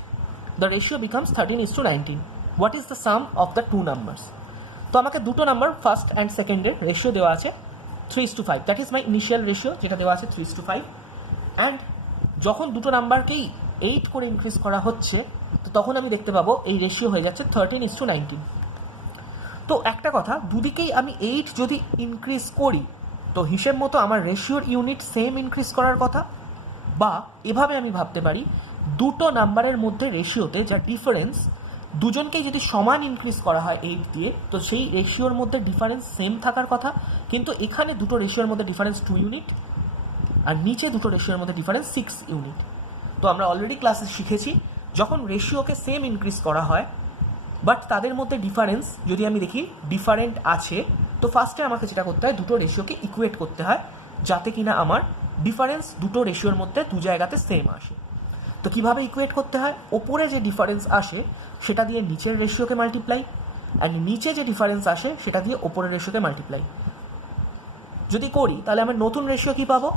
the ratio becomes 13:19. What is the sum of the two numbers? তো আমাকে দুটো নাম্বার ফার্স্ট অ্যান্ড সেকেন্ডের রেশিও দেওয়া আছে 3:5, that is my initial ratio যেটা দেওয়া আছে 3:5। অ্যান্ড যখন দুটো নাম্বারকেই 8 করে ইনক্রিজ করা হচ্ছে, তো তখন আমি দেখতে পাবো এই রেশিও হয়ে যাচ্ছে 13:19। তো একটা কথা, দুদিকেই আমি 8 যদি ইনক্রিজ করি তো হিসেব মতো আমার রেশিওর ইউনিট সেম ইনক্রিজ করার কথা, বা এভাবে আমি ভাবতে পারি দুটো নাম্বারের মধ্যে রেশিওতে যা ডিফারেন্স, দুজনকেই যদি সমান ইনক্রিজ করা হয় 8 দিয়ে, তো সেই রেশিওর মধ্যে ডিফারেন্স সেম থাকার কথা। কিন্তু এখানে দুটো রেশিওর মধ্যে ডিফারেন্স 2 ইউনিট, আর নিচে দুটো রেশিওর মধ্যে ডিফারেন্স 6 ইউনিট। তো আমরা অলরেডি ক্লাসে শিখেছি যখন রেশিওকে সেম ইনক্রিজ করা হয় বাট তাদের মধ্যে ডিফারেন্স যদি আমি দেখি ডিফারেন্ট আছে, তো ফার্স্টে আমাকে যেটা করতে হয় দুটো রেশিওকে ইকুয়েট করতে হয় যাতে কিনা আমার ডিফারেন্স দুটো রেশিওর মধ্যে দু জায়গাতে সেম আসে। তো কিভাবে ইকুয়েট করতে হয়? ওপরে যে ডিফারেন্স আসে সেটা দিয়ে নিচের রেশিওকে মাল্টিপ্লাই, অ্যান্ড নিচে যে ডিফারেন্স আসে সেটা দিয়ে ওপরের রেশিওকে মাল্টিপ্লাই যদি করি, তাহলে আমার নতুন রেশিও কী পাবো?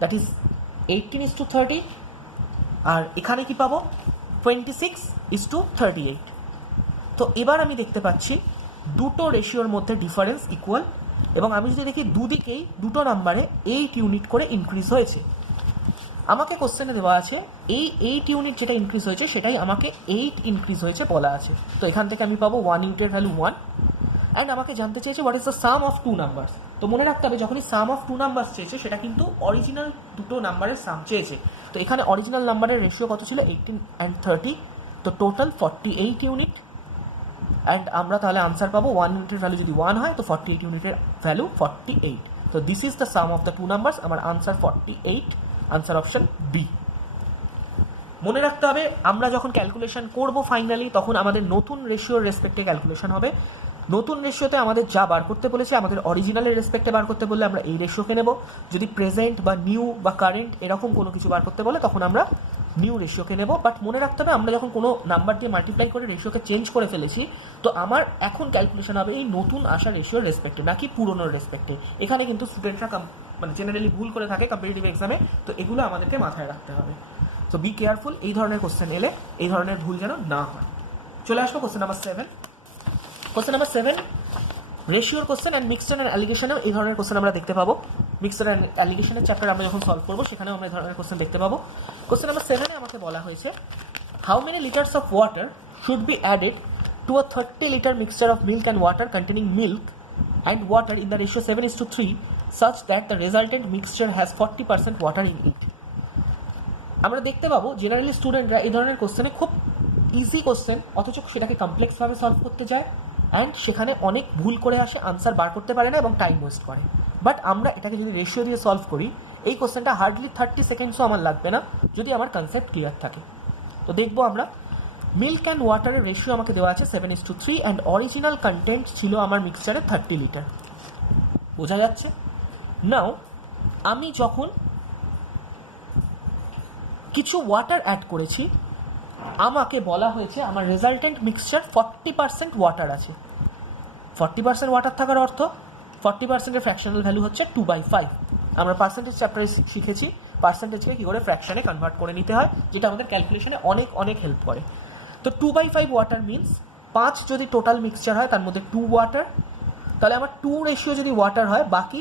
That is 18:30। আর এখানে কি পাবো? 26:38। তো এবার আমি দেখতে পাচ্ছি দুটো রেশিওর মধ্যে ডিফারেন্স ইকুয়াল, এবং আমি যদি দেখি দুদিকেই দুটো নাম্বারে 8 ইউনিট করে ইনক্রিজ হয়েছে। আমাকে কোশ্চেনে দেওয়া আছে এই 8 ইউনিট যেটা ইনক্রিজ হয়েছে সেটাই আমাকে 8 ইনক্রিজ হয়েছে বলা আছে। তো এখান থেকে আমি পাবো 1 ইউনিটের ভ্যালু 1, অ্যান্ড আমাকে জানতে চেয়েছে what is the sum of two numbers. তো মনে রাখতে হবে যখনই সাম অফ টু নাম্বারস চেয়েছে সেটা কিন্তু অরিজিনাল দুটো নাম্বারের সাম চেয়েছে। তো এখানে অরিজিনাল নাম্বারের রেশিও কত ছিল? 18 and 30, তো টোটাল 48 ইউনিট। অ্যান্ড আমরা তাহলে আনসার পাবো 1 ইউনিটের ভ্যালু যদি 1 হয় তো 48 ইউনিটের ভ্যালু 48। তো this is the sum of the two numbers, আমার আনসার 48, আনসার অপশন বি। মনে রাখতে হবে আমরা যখন ক্যালকুলেশন করব ফাইনালি তখন আমাদের নতুন রেশিওর রেসপেক্টে ক্যালকুলেশন হবে। নতুন রেশিওতে আমাদের যা বার করতে বলেছে, আমাদের অরিজিনালের রেসপেক্টে বার করতে বললে আমরা এই রেশিওকে নেব, যদি প্রেজেন্ট বা নিউ বা কারেন্ট এরকম কোনো কিছু বার করতে বলে তখন আমরা নিউ রেশিওকে নেব। বাট মনে রাখতে হবে আমরা যখন কোনো নাম্বার দিয়ে মাল্টিপ্লাই করে রেশিওকে চেঞ্জ করে ফেলেছি, তো আমার এখন ক্যালকুলেশন হবে এই নতুন আসা রেশিওর রেসপেক্টে, নাকি পুরনোর রেসপেক্টে। এখানে কিন্তু স্টুডেন্টরা মানে জেনারেলি ভুল করে থাকে কম্পিটিটিভ এক্সামে, তো এগুলো আমাদেরকে মাথায় রাখতে হবে। তো বি কেয়ারফুল, এই ধরনের কোশ্চেন এলে এই ধরনের ভুল যেন না হয়। চলে আসবো কোশ্চেন নাম্বার 7। কোশ্চেন নাম্বার 7 রেশিওর কোশ্চেন অ্যান্ড মিক্সচার অ্যান্ড অ্যালিগেশনেও এই ধরনের কোশ্চেন আমরা দেখতে পাবো। মিক্সচার অ্যান্ড অ্যালিগেশনের চ্যাপ্টার আমরা যখন সলভ করবো সেখানেও আমরা এই ধরনের কোশ্চেন দেখতে পাবো। কোশ্চেন নাম্বার 7-এ আমাকে বলা হয়েছে how many litres of water should be added to a 30 litre mixture of milk and water containing milk and water in the ratio 7:3 such that the resultant mixture has 40% water in it। আমরা দেখতে পাবো জেনারেলি স্টুডেন্টরা এই ধরনের কোশ্চেনে খুব ইজি কোশ্চেন অথচ সেটাকে কমপ্লেক্সভাবে সলভ করতে যায়, অ্যান্ড সেখানে অনেক ভুল করে আসে, আনসার বার করতে পারে না এবং টাইম ওয়েস্ট করে। বাট আমরা এটাকে যদি রেশিও দিয়ে সলভ করি, এই কোশ্চেনটা হার্ডলি 30 সেকেন্ডসও আমার লাগবে না যদি আমার কনসেপ্ট ক্লিয়ার থাকে। তো দেখবো আমরা মিল্ক অ্যান্ড ওয়াটারের রেশিও আমাকে দেওয়া আছে 7:3, অ্যান্ড অরিজিনাল কন্টেন্ট ছিল আমার মিক্সচারে 30 লিটার। বোঝা যাচ্ছে? নাও আমি যখন কিছু ওয়াটার অ্যাড করেছি, আমাকে বলা হয়েছে আমার রেজাল্টেন্ট মিক্সচার 40% ওয়াটার আছে। 40% ওয়াটার থাকার অর্থ 40%-এর ফ্র্যাকশনাল ভ্যালু হচ্ছে 2/5। আমরা পার্সেন্টেজ চ্যাপ্টারে শিখেছি পার্সেন্টেজকে কী করে ফ্র্যাকশনে কনভার্ট করে নিতে হয়, যেটা আমাদের ক্যালকুলেশনে অনেক অনেক হেল্প করে। তো 2/5 ওয়াটার মিনস 5 যদি টোটাল মিক্সচার হয় তার মধ্যে 2 ওয়াটার, তাহলে আমার 2 রেশিও যদি ওয়াটার হয়, বাকি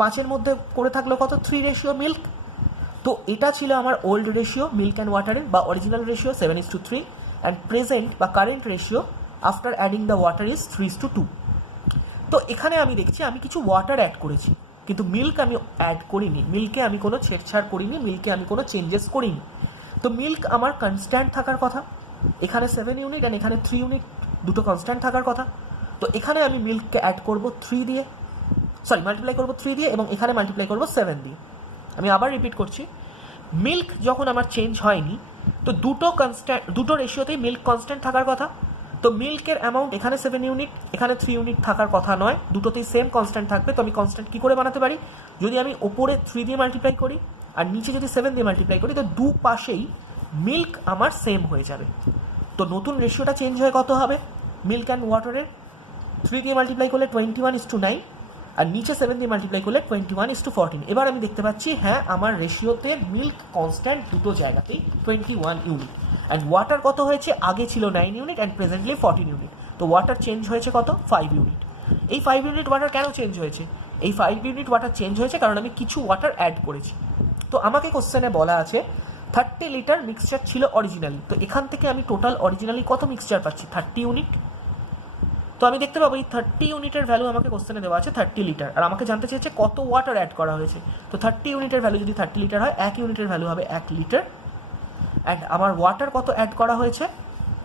5-এর মধ্যে করে থাকলো কত, 3 রেশিও মিল্ক। তো এটা ছিল আমার ওল্ড রেশিও মিল্ক অ্যান্ড ওয়াটারের বা অরিজিনাল রেশিও 7:3, অ্যান্ড প্রেজেন্ট বা current ratio after adding the water is 3:2। তো এখানে আমি দেখছি আমি কিছু ওয়াটার অ্যাড করেছি, কিন্তু মিল্ক আমি অ্যাড করিনি, মিল্কে আমি কোনো ছেড়ছাড় করিনি, মিল্কে আমি কোনো চেঞ্জেস করিনি। তো মিল্ক আমার কনস্ট্যান্ট থাকার কথা, এখানে 7 ইউনিট অ্যান্ড এখানে 3 ইউনিট, দুটো কনস্ট্যান্ট থাকার কথা। তো এখানে আমি মিল্ককে অ্যাড করব 3 দিয়ে, মাল্টিপ্লাই করব 3 দিয়ে, এবং এখানে মাল্টিপ্লাই করব 7 দিয়ে। আমি আবার রিপিট করছি, মিল্ক যখন আমার চেঞ্জ হয়নি, তো দুটো রেশিওতেই মিল্ক কনস্ট্যান্ট থাকার কথা। তো মিল্কের অ্যামাউন্ট এখানে 7 ইউনিট, এখানে 3 ইউনিট থাকার কথা নয়, দুটোতেই সেম কনস্ট্যান্ট থাকবে। তো আমি কনস্ট্যান্ট কী করে বানাতে পারি, যদি আমি ওপরে 3 দিয়ে মাল্টিপ্লাই করি আর নিচে যদি 7 দিয়ে মাল্টিপ্লাই করি, তো দুপাশেই মিল্ক আমার সেম হয়ে যাবে। তো নতুন রেশিওটা চেঞ্জ হয়ে কত হবে, মিল্ক অ্যান্ড ওয়াটারের 3 দিয়ে মাল্টিপ্লাই করলে 21:9, আর নিচে 7 দিয়ে মাল্টিপ্লাই করলে 21:14। এবার আমি দেখতে পাচ্ছি হ্যাঁ আমার রেশিওতে মিল্ক কনস্ট্যান্ট দুটো জায়গাতেই 21 ইউনিট, অ্যান্ড ওয়াটার কত হয়েছে, আগে ছিল 9 ইউনিট অ্যান্ড প্রেজেন্টলি 14 ইউনিট। তো ওয়াটার চেঞ্জ হয়েছে কত, 5 ইউনিট। এই 5 ইউনিট ওয়াটার কেন চেঞ্জ হয়েছে, এই 5 ইউনিট ওয়াটার চেঞ্জ হয়েছে কারণ আমি কিছু ওয়াটার অ্যাড করেছি। তো আমাকে কোশ্চেনে বলা আছে 30 লিটার মিক্সচার ছিল অরিজিনালি, তো এখান থেকে আমি টোটাল অরিজিনালি কত মিক্সচার পাচ্ছি, 30 ইউনিট। তো আমি দেখতে পাবো এই 30 ইউনিটের ভ্যালু আমাকে কোশ্চেনে দেওয়া আছে 30 লিটার, আর আমাকে জানতে চেয়েছে কত ওয়াটার অ্যাড করা হয়েছে। তো 30 ইউনিটের ভ্যালু যদি 30 লিটার হয়, 1 ইউনিটের ভ্যালু হবে 1 লিটার, অ্যান্ড আমার ওয়াটার কত অ্যাড করা হয়েছে,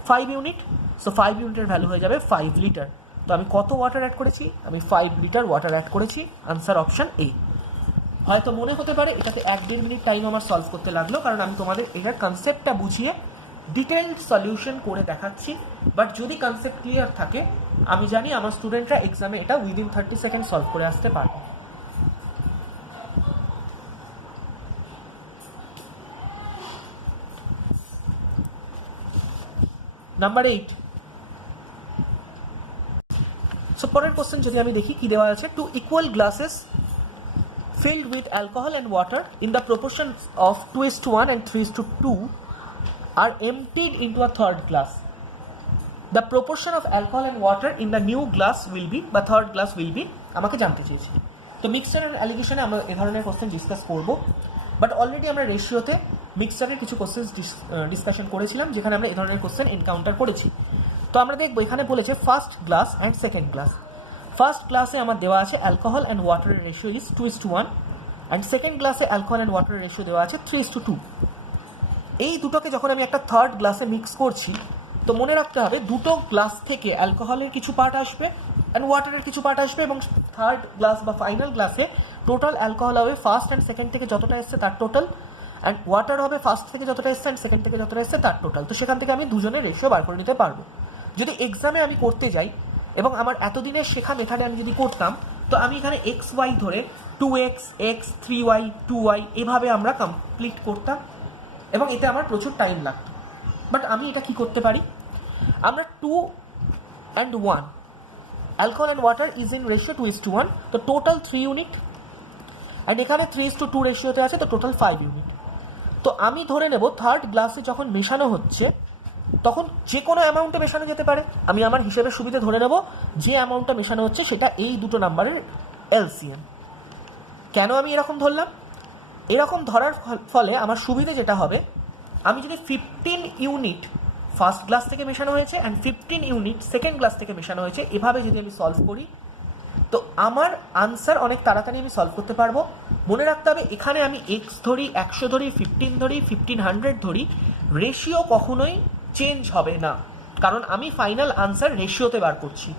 5 ইউনিট। সো 5 ইউনিটের ভ্যালু হয়ে যাবে 5 লিটার। তো আমি কত ওয়াটার অ্যাড করেছি, আমি 5 লিটার ওয়াটার অ্যাড করেছি। Answer option A. হয়তো মনে হতে পারে এটাতে 1-1.5 মিনিট টাইম আমার সলভ করতে লাগলো, কারণ আমি তোমাদের এটার কনসেপ্টটা বুঝিয়ে ডিটেলড সলিউশন করে দেখাচ্ছি। বাট যদি কনসেপ্ট ক্লিয়ার থাকে, আমি জানি আমার স্টুডেন্টরা এক্সামে এটা উইদিন 30 সেকেন্ড সলভ করে আসতে পারবে। নাম্বার 8। সো পরের কোশ্চেন যদি আমি দেখি কি দেওয়া আছে, 2 equal glasses filled with alcohol and water in the proportion of 2:1 and 3:2 are emptied into a third glass. The proportion of alcohol and water in the new glass will be, বা third glass will be, আমাকে জানতে চেয়েছি। তো মিক্সচার অ্যান্ড অ্যালিগেশনে আমরা এ ধরনের কোশ্চেন ডিসকাস করব, বাট অলরেডি আমরা রেশিওতে মিক্সচারের কিছু কোশ্চেন ডিসকাশন করেছিলাম, যেখানে আমরা এ ধরনের কোশ্চেন এনকাউন্টার করেছি। তো আমরা দেখবো এখানে বলেছে first glass and second glass. First গ্লাসে আমার দেওয়া আছে অ্যালকোহল অ্যান্ড ওয়াটারের রেশিও ইজ 2:1, অ্যান্ড সেকেন্ড গ্লাসে অ্যালকোহল অ্যান্ড ওয়াটারের রেশিও দেওয়া আছে 3:2। এই দুটোকে যখন আমি একটা থার্ড গ্লাসে মিক্স করছি, তো মনে রাখতে হবে দুটো গ্লাস থেকে অ্যালকোহলের কিছু পার্ট আসবে অ্যান্ড ওয়াটারের কিছু পার্ট আসবে, এবং থার্ড গ্লাস বা ফাইনাল গ্লাসে টোটাল অ্যালকোহল হবে ফার্স্ট অ্যান্ড সেকেন্ড থেকে যতটা এসছে তার টোটাল, অ্যান্ড ওয়াটার হবে ফার্স্ট থেকে যতটা এসছে অ্যান্ড সেকেন্ড থেকে যতটা এসছে তার টোটাল। তো সেখান থেকে আমি দুজনের রেশিও বার করে নিতে পারবো। যদি এক্সামে আমি করতে যাই এবং আমার এতদিনের শেখা মেথডে আমি যদি করতাম, তো আমি এখানে XY ধরে 2x, x, 3y, 2y এভাবে আমরা কমপ্লিট করতাম, এবং এতে আমার প্রচুর টাইম লাগতো। বাট আমি এটা কি করতে পারি, আমরা 2 and 1 alcohol and water is in ratio 2:1, তো টোটাল 3 ইউনিট, অ্যান্ড এখানে 3:2 রেশিওতে আছে, তো টোটাল 5 ইউনিট। তো আমি ধরে নেব থার্ড গ্লাসে যখন মেশানো হচ্ছে তখন যে কোনো অ্যামাউন্টে মেশানো যেতে পারে। আমি আমার হিসেবের সুবিধে ধরে নেব যে অ্যামাউন্টটা মেশানো হচ্ছে সেটা এই দুটো নাম্বারের এলসিএম। কেন আমি এরকম ধরলাম, এরকম ধরার ফলে আমার সুবিধে যেটা হবে, আমি যদি 15 ইউনিট ফার্স্ট গ্লাস থেকে মেশানো হয়েছে অ্যান্ড 15 ইউনিট সেকেন্ড গ্লাস থেকে মেশানো হয়েছে, এভাবে যদি আমি সলভ করি, তো আমার আনসার অনেক তাড়াতাড়ি আমি সলভ করতে পারবো। মনে রাখতে হবে এখানে আমি x ধরি, 100 ধরি, 15 ধরি, 1500 ধরি, রেশিও কখনোই চেঞ্জ হবে না, কারণ আমি ফাইনাল আনসার রেশিওতে বার করছি।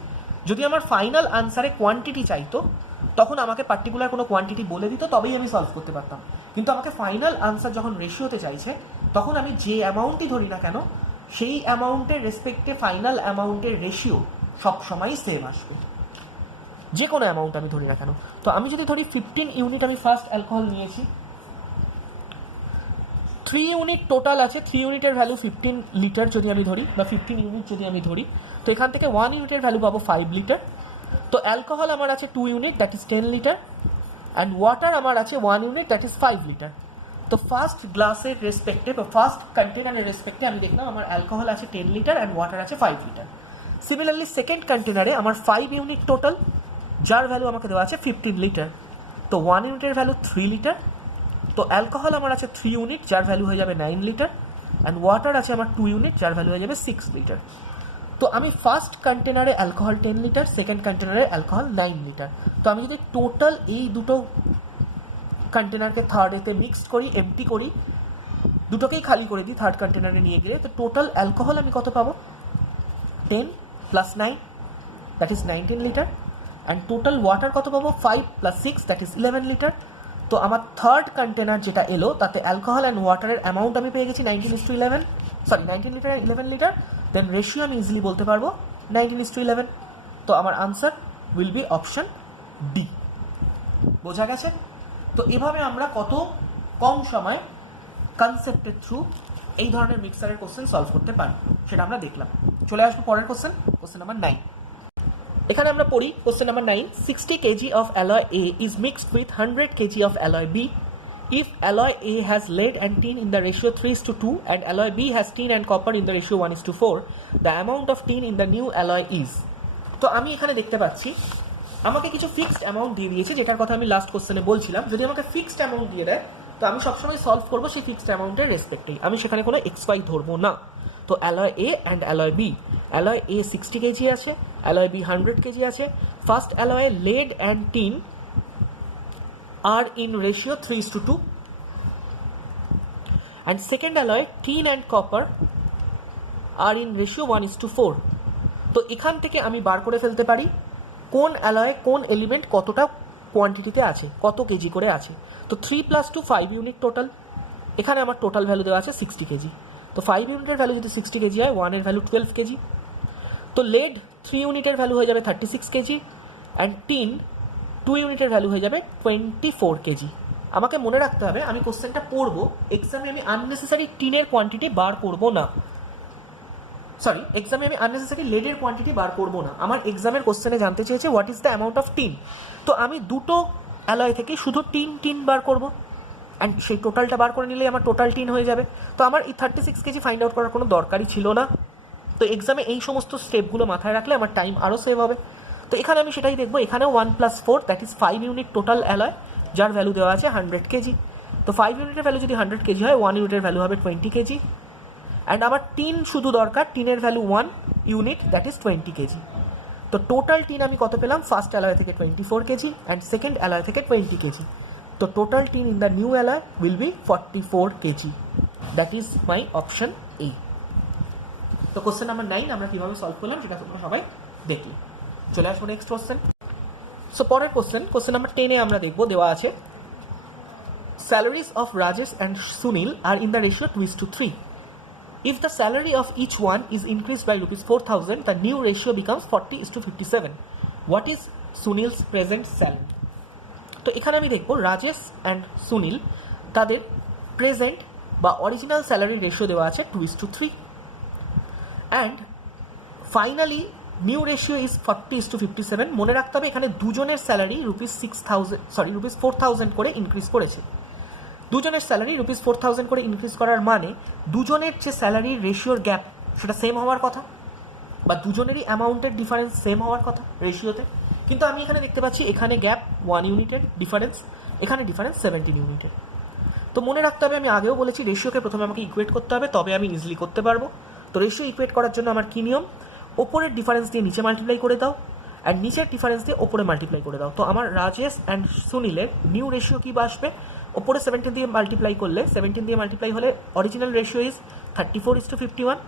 যদি আমার ফাইনাল আনসারে কোয়ান্টিটি চাইতো, তখন আমাকে পার্টিকুলার কোনো কোয়ান্টিটি বলে দিত, তবেই আমি সলভ করতে পারতাম। কিন্তু আমাকে ফাইনাল আনসার যখন রেশিওতে চাইছে, তখন আমি যে অ্যামাউন্টই ধরি না কেন, সেই অ্যামাউন্টের রেসপেক্টে ফাইনাল অ্যামাউন্টের রেশিও সবসময়ই সেম আসবে, যে কোনো অ্যামাউন্ট আমি ধরি না কেন। তো আমি যদি ধরি 15 ইউনিট আমি ফার্স্ট অ্যালকোহল নিয়েছি, 3 ইউনিট টোটাল আছে, 3 ইউনিটের ভ্যালু 15 লিটার যদি আমি ধরি, বা 15 ইউনিট যদি আমি ধরি, তো এখান থেকে 1 ইউনিটের ভ্যালু পাবো 5 লিটার। তো অ্যালকোহল আমার আছে 2 unit, that is 10 litre, and water আমার আছে 1 ইউনিট, দ্যাট ইজ 5 লিটার। তো ফার্স্ট গ্লাসের রেসপেক্টে বা ফার্স্ট কন্টেনারের রেসপেক্টে আমি দেখলাম আমার অ্যালকোহল আছে 10 লিটার অ্যান্ড ওয়াটার আছে 5 লিটার। সিমিলারলি সেকেন্ড কন্টেনারে আমার 5 ইউনিট টোটাল, যার ভ্যালু আমাকে দেওয়া আছে 15 লিটার। তো 1 ইউনিটের ভ্যালু 3 লিটার। তো অ্যালকোহল আমার আছে 3 ইউনিট, যার ভ্যালু হয়ে যাবে 9 লিটার, অ্যান্ড ওয়াটার আছে আমার 2 ইউনিট, যার ভ্যালু হয়ে যাবে 6 লিটার। তো আমি ফার্স্ট কন্টেনারে অ্যালকোহল 10 লিটার, সেকেন্ড কন্টেনারে অ্যালকোহল 9 লিটার। তো আমি যদি টোটাল এই দুটো কন্টেনারকে থার্ড এতে মিক্সড করি, এমটি করি, দুটোকেই খালি করে দিই থার্ড কন্টেনারে নিয়ে গেলে, তো টোটাল অ্যালকোহল আমি কত পাবো? 10 plus 9, that is 19 litre, and total water কত পাবো? 5 প্লাস 6, দ্যাট ইজ 11 লিটার। তো আমার থার্ড কন্টেনার যেটা এলো তাতে অ্যালকোহল অ্যান্ড ওয়াটারের অ্যামাউন্ট আমি পেয়ে গেছি 19:11, 19 লিটার 11 লিটার। দেন রেশিও আমি ইজিলি বলতে পারবো 19:11। তো আমার answer will B option D. বোঝা গেছে? তো এভাবে আমরা কত কম সময় কনসেপ্টের থ্রু এই ধরনের মিক্সারের কোশ্চেন সলভ করতে পারি সেটা আমরা দেখলাম। চলে আসবো পরের কোশ্চেন, কোশ্চেন নাম্বার 9। এখানে আমরা পড়ি question number 9, 60 kg of alloy A is mixed with 100 kg of alloy B. If alloy A has lead and tin in the ratio 3:2 and alloy B has tin and copper in the ratio 1:4, the amount of tin in the new alloy is. তো আমি এখানে দেখতে পাচ্ছি আমাকে কিছু ফিক্সড অ্যামাউন্ট দিয়ে দিয়েছে, যেটার কথা আমি লাস্ট কোশ্চেনে বলছিলাম। যদি আমাকে ফিক্সড অ্যামাউন্ট দিয়ে দেয় তো আমি সবসময় সলভ করবো সেই ফিক্সড অ্যামাউন্টের রেসপেক্টেই, আমি সেখানে কোনো XY ধরবো না। তো alloy A and alloy B, alloy A 60 kg আছে, অ্যালয় বি 100 কেজি আছে। ফার্স্ট অ্যালয়ে lead and tin are in ratio 3:2, and second alloy tin and copper are in ratio 1:4। তো এখান থেকে আমি বার করে ফেলতে পারি কোন অ্যালয়ে কোন এলিমেন্ট কতটা কোয়ান্টিটিতে আছে, কত কেজি করে আছে। তো 3 + 2 5 ইউনিট টোটাল, এখানে আমার টোটাল ভ্যালু দেওয়া আছে 60 কেজি। তো 5 ইউনিটের ভ্যালু যদি 60 কেজি হয়, 1 এর ভ্যালু 12 কেজি। তো লেড 3 ইউনিটের ভ্যালু হয়ে যাবে 36 কেজি, অ্যান্ড টিন 2 ইউনিটের ভ্যালু হয়ে যাবে 24 কেজি। আমাকে মনে রাখতে হবে আমি কোশ্চেনটা পড়বো, এক্সামে আমি আননেসেসারি টিনের কোয়ান্টিটি বার করবো না, এক্সামে আমি আননেসেসারি লেডের কোয়ান্টিটি বার করবো না। আমার এক্সামের কোশ্চেনে জানতে চেয়েছে what is the amount of tin. তো আমি দুটো অ্যালয় থেকে শুধু টিন বার করবো, অ্যান্ড সেই টোটালটা বার করে নিলেই আমার টোটাল টিন হয়ে যাবে। তো আমার এই 36 কেজি ফাইন্ড আউট করার কোনো দরকারই ছিল না। তো এক্সামে এই সমস্ত স্টেপগুলো মাথায় রাখলে আমার টাইম আরও সেভ হবে। তো এখানে আমি সেটাই দেখবো, এখানেও 1 + 4, that is 5 unit total alloy, যার ভ্যালু দেওয়া আছে 100 কেজি। তো 5 ইউনিটের ভ্যালু যদি 100 কেজি হয়, 1 ইউনিটের ভ্যালু হবে 20 কেজি, অ্যান্ড আমার টিন শুধু দরকার, টিনের value 1 unit, that is 20 KG. তো টোটাল টিন আমি কত পেলাম? ফার্স্ট অ্যালয় থেকে 24 কেজি অ্যান্ড সেকেন্ড অ্যালয় থেকে 20 কেজি। তো total tin in the new alloy will be 44 KG, that is my option A. তো কোশ্চেন নাম্বার 9 আমরা কীভাবে সলভ করলাম সেটা তোমরা সবাই দেখলে। চলে আসবো নেক্সট কোশ্চেন। সো পরের কোশ্চেন নাম্বার 10-এ আমরা দেখবো, দেওয়া আছে salaries of Rajesh and Sunil are in the ratio 2:3. If the salary of each one is increased by ₹4,000, the new ratio becomes 40:57. What is Sunil's present salary? তো এখানে আমি দেখবো রাজেশ অ্যান্ড সুনীল তাদের প্রেজেন্ট বা অরিজিনাল স্যালারি রেশিও দেওয়া আছে 2:3, and finally new ratio is 40:57. মনে রাখতে হবে এখানে দুজনের স্যালারি ₹4,000 করে ইনক্রিজ করেছে। দুজনের স্যালারি ₹4,000 করে ইনক্রিজ করার মানে দুজনের যে স্যালারির রেশিওর গ্যাপ সেটা সেম হওয়ার কথা, বা দুজনেরই অ্যামাউন্টের ডিফারেন্স সেম হওয়ার কথা রেশিওতে। কিন্তু আমি এখানে দেখতে পাচ্ছি এখানে গ্যাপ 1 ইউনিটের ডিফারেন্স, এখানে ডিফারেন্স 17 ইউনিটের। তো মনে রাখতে হবে, আমি আগেও বলেছি রেশিওকে প্রথমে আমাকে ইকুয়েট করতে হবে, তবে আমি ইজিলি করতে পারবো। তো রেশিও ইকুয়েট করার জন্য আমার কী নিয়ম? ওপরের ডিফারেন্স দিয়ে নিচে মাল্টিপ্লাই করে দাও, অ্যান্ড নিচের ডিফারেন্স দিয়ে ওপরে মাল্টিপ্লাই করে দাও। তো আমার রাজেশ অ্যান্ড সুনীলের নিউ রেশিও কী আসবে? ওপরে 17 দিয়ে মাল্টিপ্লাই করলে, 17 দিয়ে মাল্টিপ্লাই হলে original ratio is 34:51,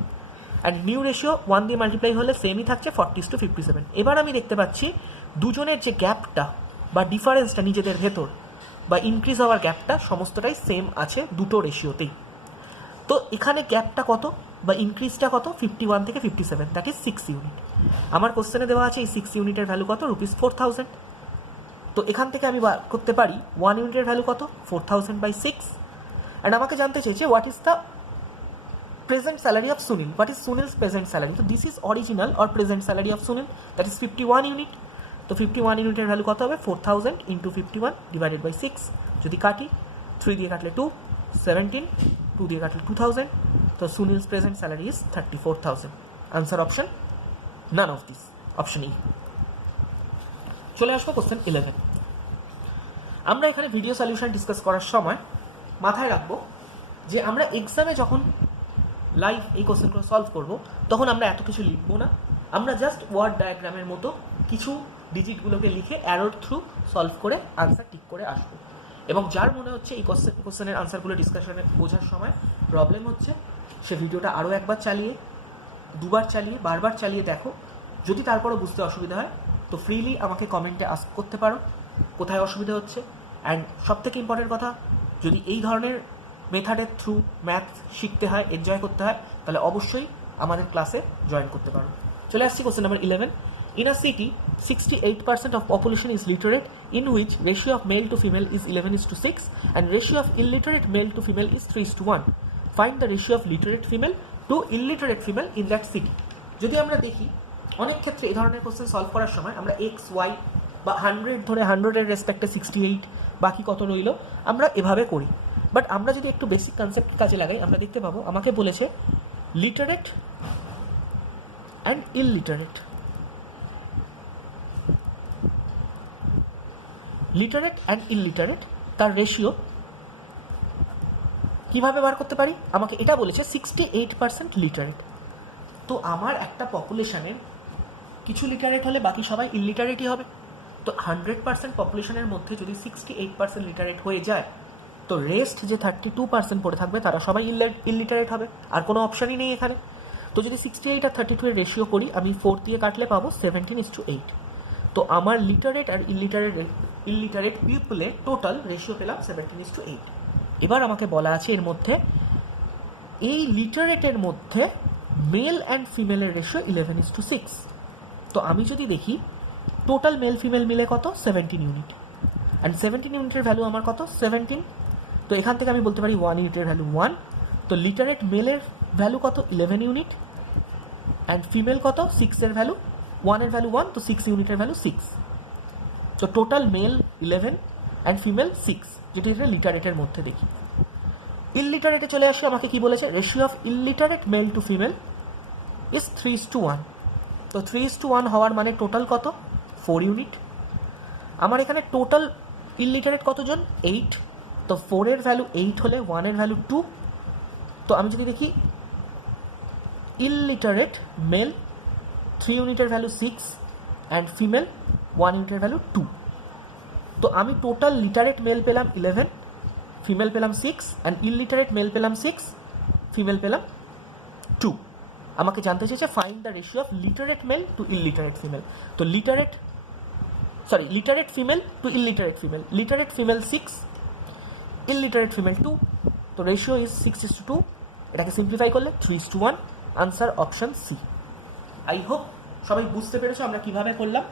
and new ratio 1 দিয়ে মাল্টিপ্লাই হলে সেমই থাকছে 40:57। এবার আমি দেখতে পাচ্ছি দুজনের যে গ্যাপটা বা ডিফারেন্সটা নিজেদের ভেতর বা ইনক্রিজ হওয়ার গ্যাপটা সমস্তটাই সেম আছে দুটো রেশিওতেই। তো এখানে গ্যাপটা কত বা ইনক্রিজটা কত? 51 থেকে 57, দ্যাট ইজ 6 ইউনিট। আমার কোশ্চেনে দেওয়া আছে এই 6 ইউনিটের ভ্যালু কত? ₹4,000। তো এখান থেকে আমি বার করতে পারি 1 ইউনিটের ভ্যালু কত? 4,000/6, অ্যান্ড আমাকে জানতে চেয়েছে what is the present salary of Sunil. What is Sunil's present salary? So this is original or present salary of Sunil, that is 51 unit. তো 51 ইউনিটের ভ্যালু কত হবে? 4000 ইন্টু 51 ডিভাইডেড বাই 6। যদি কাটি 3 দিয়ে কাটলে 2, 17, 2 দিয়ে কাটলে 2000। তো Sunil's present salary is 34,000। Answer option none of this, option E. চলে আসবো কোশ্চেন 11। আমরা এখানে ভিডিও সলিউশন ডিসকাস করার সময় মাথায় রাখবো যে আমরা এক্সামে যখন লাইভ এই কোশ্চেনগুলো সলভ করবো তখন আমরা এত কিছু লিখবো না, আমরা জাস্ট ওয়ার্ড ডায়াগ্রামের মতো কিছু ডিজিটগুলোকে লিখে অ্যারোর থ্রু সলভ করে আনসার টিক করে আসবো। এবং যার মনে হচ্ছে এই কোশ্চেনের আনসারগুলো ডিসকাশনে বোঝার সময় প্রবলেম হচ্ছে, সে ভিডিওটা আরও একবার চালিয়ে, দুবার চালিয়ে, বারবার চালিয়ে দেখো। যদি তারপরও বুঝতে অসুবিধা হয় তো ফ্রিলি আমাকে কমেন্টে আস্ক করতে পারো কোথায় অসুবিধা হচ্ছে। অ্যান্ড সবথেকে ইম্পর্টেন্ট কথা, যদি এই ধরনের মেথডের থ্রু ম্যাথ শিখতে হয়, এনজয় করতে হয়, তাহলে অবশ্যই আমাদের ক্লাসে জয়েন করতে পারো। চলে আসছি question number 11। In a city, 68% of population is literate, in which ratio of male to female is 11:6 and ratio of illiterate male to female is 3:1. Find the ratio of literate female to illiterate female in that city. যদি আমরা দেখি অনেক ক্ষেত্রে এই ধরনের কোশ্চেন সলভ করার সময় আমরা এক্স ওয়াই বা 100 ধরে 100-এর রেসপেক্টে 68 বাকি কত রইল আমরা এভাবে করি। বাট আমরা যদি একটু বেসিক কনসেপ্ট কাজে লাগাই আমরা দেখতে পাবো আমাকে বলেছে লিটারেট অ্যান্ড ইললিটারেট। লিটারেট অ্যান্ড ইললিটারেট তার রেশিও কীভাবে বার করতে পারি? আমাকে এটা বলেছে 68% লিটারেট। তো আমার একটা পপুলেশনের কিছু লিটারেট হলে বাকি সবাই ইললিটারেটই হবে। তো 100% পপুলেশনের মধ্যে যদি 68% লিটারেট হয়ে যায় তো রেস্ট যে 32% পড়ে থাকবে তারা সবাই ইললিটারেট হবে, আর কোনো অপশানই নেই এখানে। তো যদি 68 আর 32 এর রেশিও করি আমি 4 দিয়ে কাটলে পাবো 17:8। তো আমার লিটারেট আর ইললিটারেট পিপলের টোটাল রেশিও পেলাম 17:8। এবার আমাকে বলা আছে এর মধ্যে এই লিটারেটের মধ্যে মেল অ্যান্ড ফিমেলের রেশিও 11:6। তো আমি যদি দেখি টোটাল মেল ফিমেল মিলে কত 17 ইউনিট, অ্যান্ড 17 ইউনিটের ভ্যালু আমার কত 17। তো এখান থেকে আমি বলতে পারি 1 ইউনিটের ভ্যালু 1। তো লিটারেট মেলের ভ্যালু কত 11 ইউনিট, অ্যান্ড ফিমেল কত 6 এর ভ্যালু, 1 এর ভ্যালু 1, তো 6 ইউনিটের ভ্যালু 6। তো টোটাল মেল 11 অ্যান্ড ফিমেল 6, যেটি এটা লিটারেটের মধ্যে দেখি। ইললিটারেটে চলে আসে, আমাকে কি বলেছে ratio of illiterate male to female is 3:1। তো 3:1 হওয়ার মানে টোটাল কত 4 ইউনিট। আমার এখানে টোটাল ইললিটারেট কতজন 8। তো 4 এর ভ্যালু 8 হলে 1 এর ভ্যালু 2। তো আমি যদি দেখি ইললিটারেট মেল 3 ইউনিটের ভ্যালু 6 অ্যান্ড ফিমেল 1 ইউনিটের ভ্যালু 2। তো আমি টোটাল লিটারেট মেল পেলাম 11, ফিমেল পেলাম 6, অ্যান্ড ইললিটারেট মেল পেলাম 6, ফিমেল পেলাম 2। আমাকে জানতে চেয়েছে find the ratio of literate male to illiterate female. তো literate female to illiterate female, literate female 6, illiterate female 2। তো রেশিও ইজ 6:2। এটাকে সিম্পলিফাই করলে 3:1। Answer option C. I hope সবাই বুঝতে পেরেছো আমরা কিভাবে করলাম।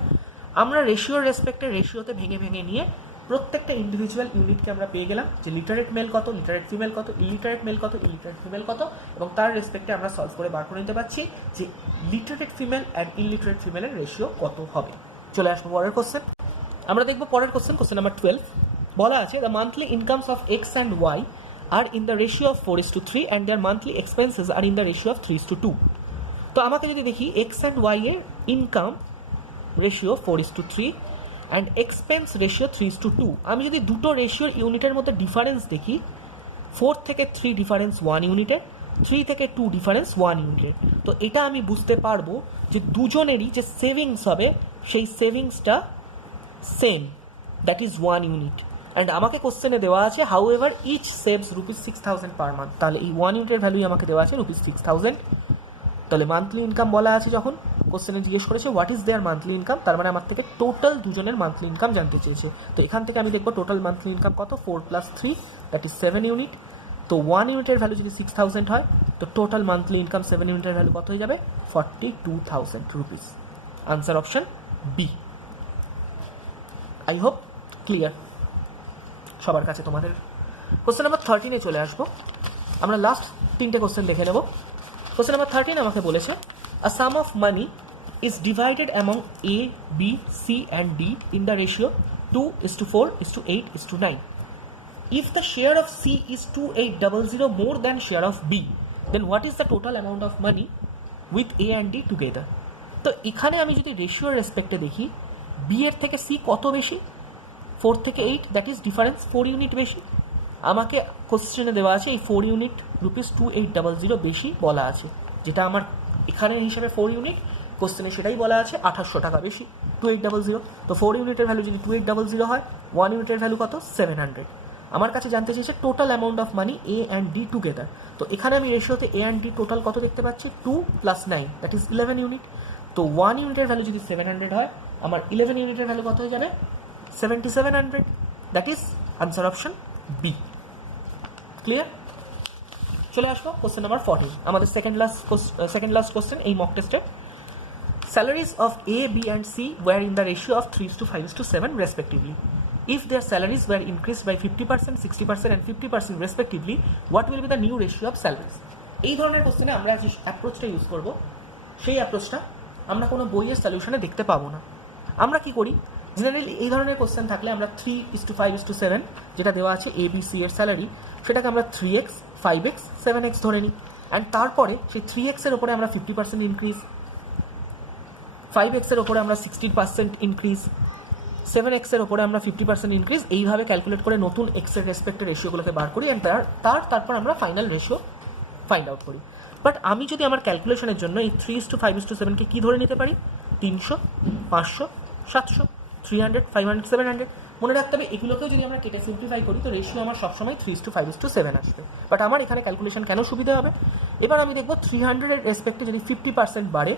আমরা রেশিওর রেসপেক্টে রেশিওতে ভেঙে ভেঙে নিয়ে প্রত্যেকটা ইন্ডিভিজুয়াল ইউনিটকে আমরা পেয়ে গেলাম যে লিটারেট মেল কত, লিটারেট ফিমেল কত, ইলিটারেট মেল কত, ইলিটারেট ফিমেল কত, এবং তার রেসপেক্টে আমরা সলভ করে বার করে নিতে পারছি যে লিটারেট ফিমেল অ্যান্ড ইলিটারেট ফিমেলের রেশিও কত হবে। চলে আসবো পরের কোশ্চেন। আমরা দেখবো পরের কোশ্চেন নাম্বার 12। বলা আছে the monthly incomes of X and Y are in the ratio of 4:3 and their monthly expenses are in the ratio of 3:2। তো আমাকে যদি দেখি এক্স অ্যান্ড ওয়াই এর income ratio 4:3 and expense ratio 3:2, আমি যদি দুটো রেশিওর ইউনিটের মধ্যে ডিফারেন্স দেখি 4 থেকে 3 ডিফারেন্স 1 ইউনিটের, 3 থেকে 2 ডিফারেন্স 1 ইউনিটের, তো এটা আমি বুঝতে পারবো যে দুজনেরই যে সেভিংস হবে সেই সেভিংসটা same, that is 1 unit. And আমাকে কোশ্চেনে দেওয়া আছে however each saves ₹6,000 per month. তাহলে এই 1 ইউনিটের ভ্যালুই আমাকে দেওয়া আছে ₹6,000। তাহলে মান্থলি ইনকাম বলা আছে, যখন কোশ্চেনে জিজ্ঞেস করেছে what is their monthly income, তার মানে আমার থেকে টোটাল দুজনের মান্থলি ইনকাম জানতে চেয়েছে। তো এখান থেকে আমি দেখবো টোটাল মান্থলি ইনকাম কত 4 + 3 দ্যাট ইজ 7 ইউনিট। তো 1 ইউনিটের ভ্যালু যদি 6,000 হয় তো টোটাল মান্থলি ইনকাম 7 ইউনিটের ভ্যালু কত হয়ে যাবে 42,000 rupees. Answer option B. I hope clear সবার কাছে তোমাদের কোশ্চেন নাম্বার 13-এ চলে আসবো। আমরা লাস্ট 3টে কোশ্চেন দেখে নেব। কোশ্চেন নাম্বার 13 আমাকে বলেছে a sum of money is divided among A, B, C and D in the ratio 2:4:8:9. If the share of C is 2800 more than share of B, then what is the total amount of money with A and D together? তো এখানে আমি যদি রেশিওর রেসপেক্টে দেখি, বি এর থেকে সি কত বেশি? 4 থেকে 8, দ্যাট ইজ ডিফারেন্স 4 ইউনিট বেশি। আমাকে কোশ্চেনে দেওয়া আছে এই 4 ইউনিট ₹2800 বেশি বলা আছে, যেটা আমার এখানের হিসাবে 4 ইউনিট, কোশ্চেনে সেটাই বলা আছে 2800 টাকা বেশি 2800। তো 4 ইউনিটের ভ্যালু যদি 2800 হয়, 1 ইউনিটের ভ্যালু কত? 700। আমার কাছে জানতে চেয়েছে total amount of money A and D together. তো এখানে আমি রেশিওতে এ অ্যান্ড ডি টোটাল কত দেখতে পাচ্ছি? 2 + 9, দ্যাট ইজ 11 ইউনিট। তো 1 ইউনিটের ভ্যালু যদি 700 হয়, আমার 11 ইউনিটের ভ্যালু কত হয়ে যাবে? 7700। That is answer option B. Clear? চলে আসবো কোশ্চেন নাম্বার 14, আমাদের সেকেন্ড লাস্ট কোশ্চেন এই মক টেস্টে। Salaries of A, B and C were in the ratio of 3:5:7 respectively. If their salaries were increased by 50%, 60% and 50% respectively, what will be the new ratio of salaries? এই ধরনের কোশ্চেনে আমরা যে অ্যাপ্রোচটা ইউজ করব, সেই অ্যাপ্রোচটা আমরা কোনো বইয়ের সলিউশনে দেখতে পাবো না। আমরা কি করি, জেনারেলি এই ধরনের কোশ্চেন থাকলে আমরা 3:5:7 যেটা দেওয়া আছে এ, বি, সি এর স্যালারি, সেটাকে আমরা 3x, 5x, 7x ধরে নিই। অ্যান্ড তারপরে সেই 3x এর ওপরে আমরা 50% ইনক্রিজ, 5x এর ওপরে আমরা 60% ইনক্রিজ, 7x এর ওপরে আমরা 50% ইনক্রিজ, এইভাবে ক্যালকুলেট করে নতুন x এর রেসপেক্টে রেশিওগুলোকে বার করি অ্যান্ড তারপর আমরা ফাইনাল রেশিও ফাইন্ড আউট করি। বাট আমি যদি আমার ক্যালকুলেশনের জন্য এই 3:5:7কে কী ধরে নিতে পারি? 300, 500, 700, 300, 500, 700 মনে রাখতে হবে। এগুলোকেও যদি আমরা কেটে সিম্পলিফাই করি তো রেশিও আমার সবসময় 3:5:7 আসবে। বাট আমার এখানে ক্যালকুলেশন কেন সুবিধা হবে? এবার আমি দেখব 300 এর রেসপেক্টে যদি 50% বাড়ে,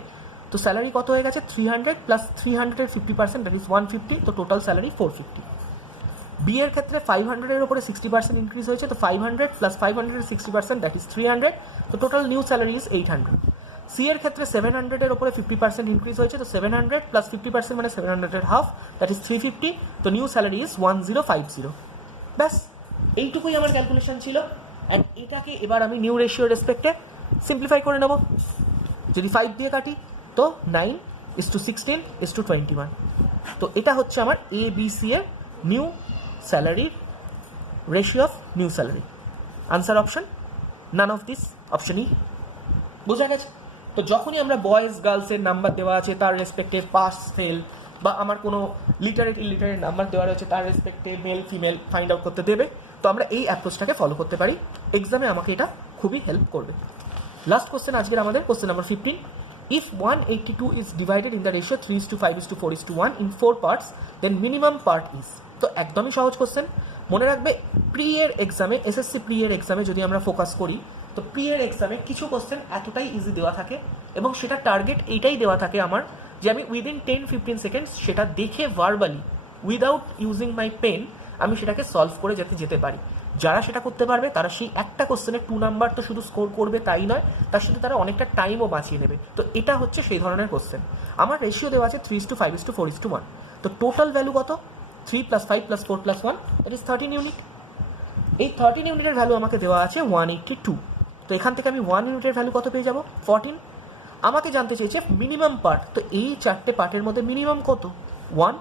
তো স্যালারি কত হয়ে গেছে? 300 প্লাস 300 এর 50%, দ্যাট ইজ 150। তো টোটাল স্যালারি 450। বি এর ক্ষেত্রে 500 এর উপরে 60% ইনক্রিজ হয়েছে, তো 500 প্লাস 500 এর 60%, দ্যাট ইজ 300। তো total new salary is 800। C এর ক্ষেত্রে 700 এর উপরে 50% ইনক্রিজ হয়েছে, তো 700 প্লাস 50% মানে 700 এর হাফ, দ্যাট ইজ 350। তো নিউ স্যালারি ইজ 1050। ব্যাস এইটুকুই আমার ক্যালকুলেশন ছিল। অ্যান্ড এটাকে এবার আমি নিউ রেশিওর রেসপেক্টে সিম্পলিফাই করে নেব। যদি 5 দিয়ে কাটি তো 9:16:21। তো এটা হচ্ছে আমার এ, বি, সি এর নিউ স্যালারির ratio of new salary. Answer option none of this অপশনই। বোঝা গেছে? তো যখনই আমরা বয়েজ গার্লসের নাম্বার দেওয়া আছে তার রেসপেক্টে পাস ফেল, বা আমার কোনো লিটারেট ইলিটারেট নাম্বার দেওয়া রয়েছে তার রেসপেক্টে মেল ফিমেল ফাইন্ড আউট করতে দেবে, তো আমরা এই অ্যাপ্রোচটাকে ফলো করতে পারি। এক্সামে আমাকে এটা খুবই হেল্প করবে। লাস্ট কোশ্চেন আজকের আমাদের, question number 15। If 182 is divided in the ratio 3:5:4:1 in 4 parts, then minimum part is. তো একদমই সহজ কোশ্চেন। মনে রাখবে প্রি এর এক্সামে, এসএসসি প্রি এর এক্সামে যদি আমরা ফোকাস করি, তো প্রি এর এক্সামে কিছু কোশ্চেন এতটাই ইজি দেওয়া থাকে এবং সেটা টার্গেট এইটাই দেওয়া থাকে আমার, যে আমি উইদিন 10-15 সেকেন্ডস সেটা দেখে verbally without using my pen আমি সেটাকে সলভ করে যেতে পারি। যারা সেটা করতে পারবে তারা সেই একটা কোশ্চেনে 2 নাম্বার তো শুধু স্কোর করবে তাই নয়, তার সাথে তারা অনেকটা টাইমও বাঁচিয়ে নেবে। তো এটা হচ্ছে সেই ধরনের কোশ্চেন। আমার রেশিও দেওয়া আছে 3:5:4:1। তো টোটাল ভ্যালু কত? 3 + 5 + 4 + 1, দ্যাট ইজ 13 ইউনিট। এই 13 ইউনিটের ভ্যালু আমাকে দেওয়া আছে 182। তো এখান থেকে আমি 1 ইউনিটের ভ্যালু কত পেয়ে যাব? 14। আমাকে জানতে চেয়েছে মিনিমাম পার্ট, তো এই 4টে পার্টের মধ্যে মিনিমাম কত? 1।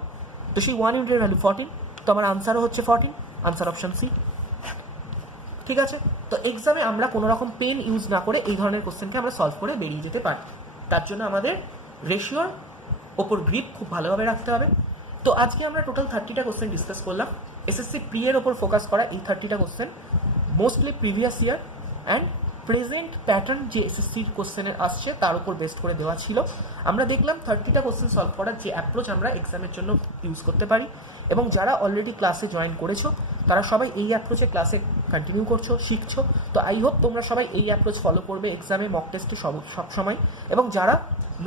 তো সেই 1 ইউনিটের ভ্যালু 14। তো আমার আনসারও হচ্ছে 14। Answer option C. ঠিক আছে? তো এক্সামে আমরা কোনো রকম পেন ইউজ না করে এই ধরনের কোশ্চেনকে আমরা সলভ করে বেরিয়ে যেতে পারি। তার জন্য আমাদের রেশিওর ওপর গ্রিপ খুব ভালোভাবে রাখতে হবে। তো আজকে আমরা টোটাল 30টা কোশ্চেন ডিসকাস করলাম। এসএসসি প্রি এর ওপর ফোকাস করা এই 30টা question mostly previous year and present pattern যে এসএসসির কোশ্চেনের আসছে তার উপর বেস্ট করে দেওয়া ছিল। আমরা দেখলাম 30টা কোশ্চেন সলভ করার যে অ্যাপ্রোচ আমরা এক্সামের জন্য ইউজ করতে পারি, এবং যারা অলরেডি ক্লাসে জয়েন করেছো তারা সবাই এই অ্যাপ্রোচে ক্লাসে কন্টিনিউ করছো, শিখছো। তো আই হোপ তোমরা সবাই এই অ্যাপ্রোচ ফলো করবে এক্সামে, মক টেস্টে সব সময়। এবং যারা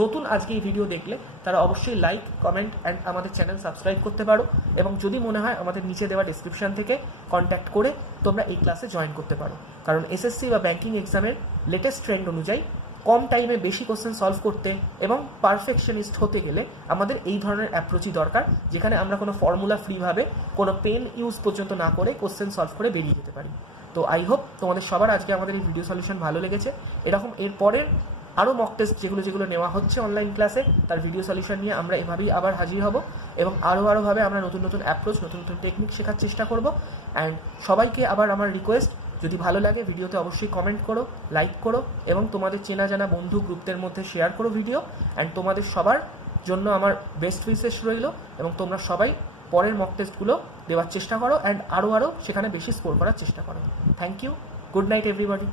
নতুন আজকে এই ভিডিও দেখলে তারা অবশ্যই লাইক, কমেন্ট অ্যান্ড আমাদের চ্যানেল সাবস্ক্রাইব করতে পারো। এবং যদি মনে হয় আমাদের নিচে দেওয়া ডেসক্রিপশন থেকে কন্ট্যাক্ট করে তোমরা এই ক্লাসে জয়েন করতে পারো, কারণ এসএসসি বা ব্যাঙ্কিং এক্সামের লেটেস্ট ট্রেন্ড অনুযায়ী কম টাইমে বেশি কোশ্চেন সলভ করতে এবং পারফেকশনিস্ট হতে গেলে আমাদের এই ধরনের অ্যাপ্রোচই দরকার, যেখানে আমরা কোনো ফর্মুলা ফ্রিভাবে কোনো পেন ইউজ পর্যন্ত না করে কোশ্চেন সলভ করে বেরিয়ে যেতে পারি। তো আই হোপ তোমাদের সবার আজকে আমাদের এই ভিডিও সলিউশন ভালো লেগেছে। এরকম এর পরের আরও মক টেস্ট যেগুলো নেওয়া হচ্ছে অনলাইন ক্লাসে, তার ভিডিও সলিউশন নিয়ে আমরা এভাবেই আবার হাজির হব এবং আরোভাবে আমরা নতুন নতুন অ্যাপ্রোচ, নতুন নতুন টেকনিক শেখার চেষ্টা করব। অ্যান্ড সবাইকে আবার আমার রিকোয়েস্ট, যদি ভালো লাগে ভিডিওতে অবশ্যই কমেন্ট করো, লাইক করো এবং তোমাদের চেনা জানা বন্ধু গ্রুপদের মধ্যে শেয়ার করো ভিডিও। অ্যান্ড তোমাদের সবার জন্য আমার বেস্ট উইশেস রইল এবং তোমরা সবাই পরের মক টেস্টগুলো দেওয়ার চেষ্টা করো অ্যান্ড আরও সেখানে বেশি স্কোর করার চেষ্টা করো। Thank you, good night everybody.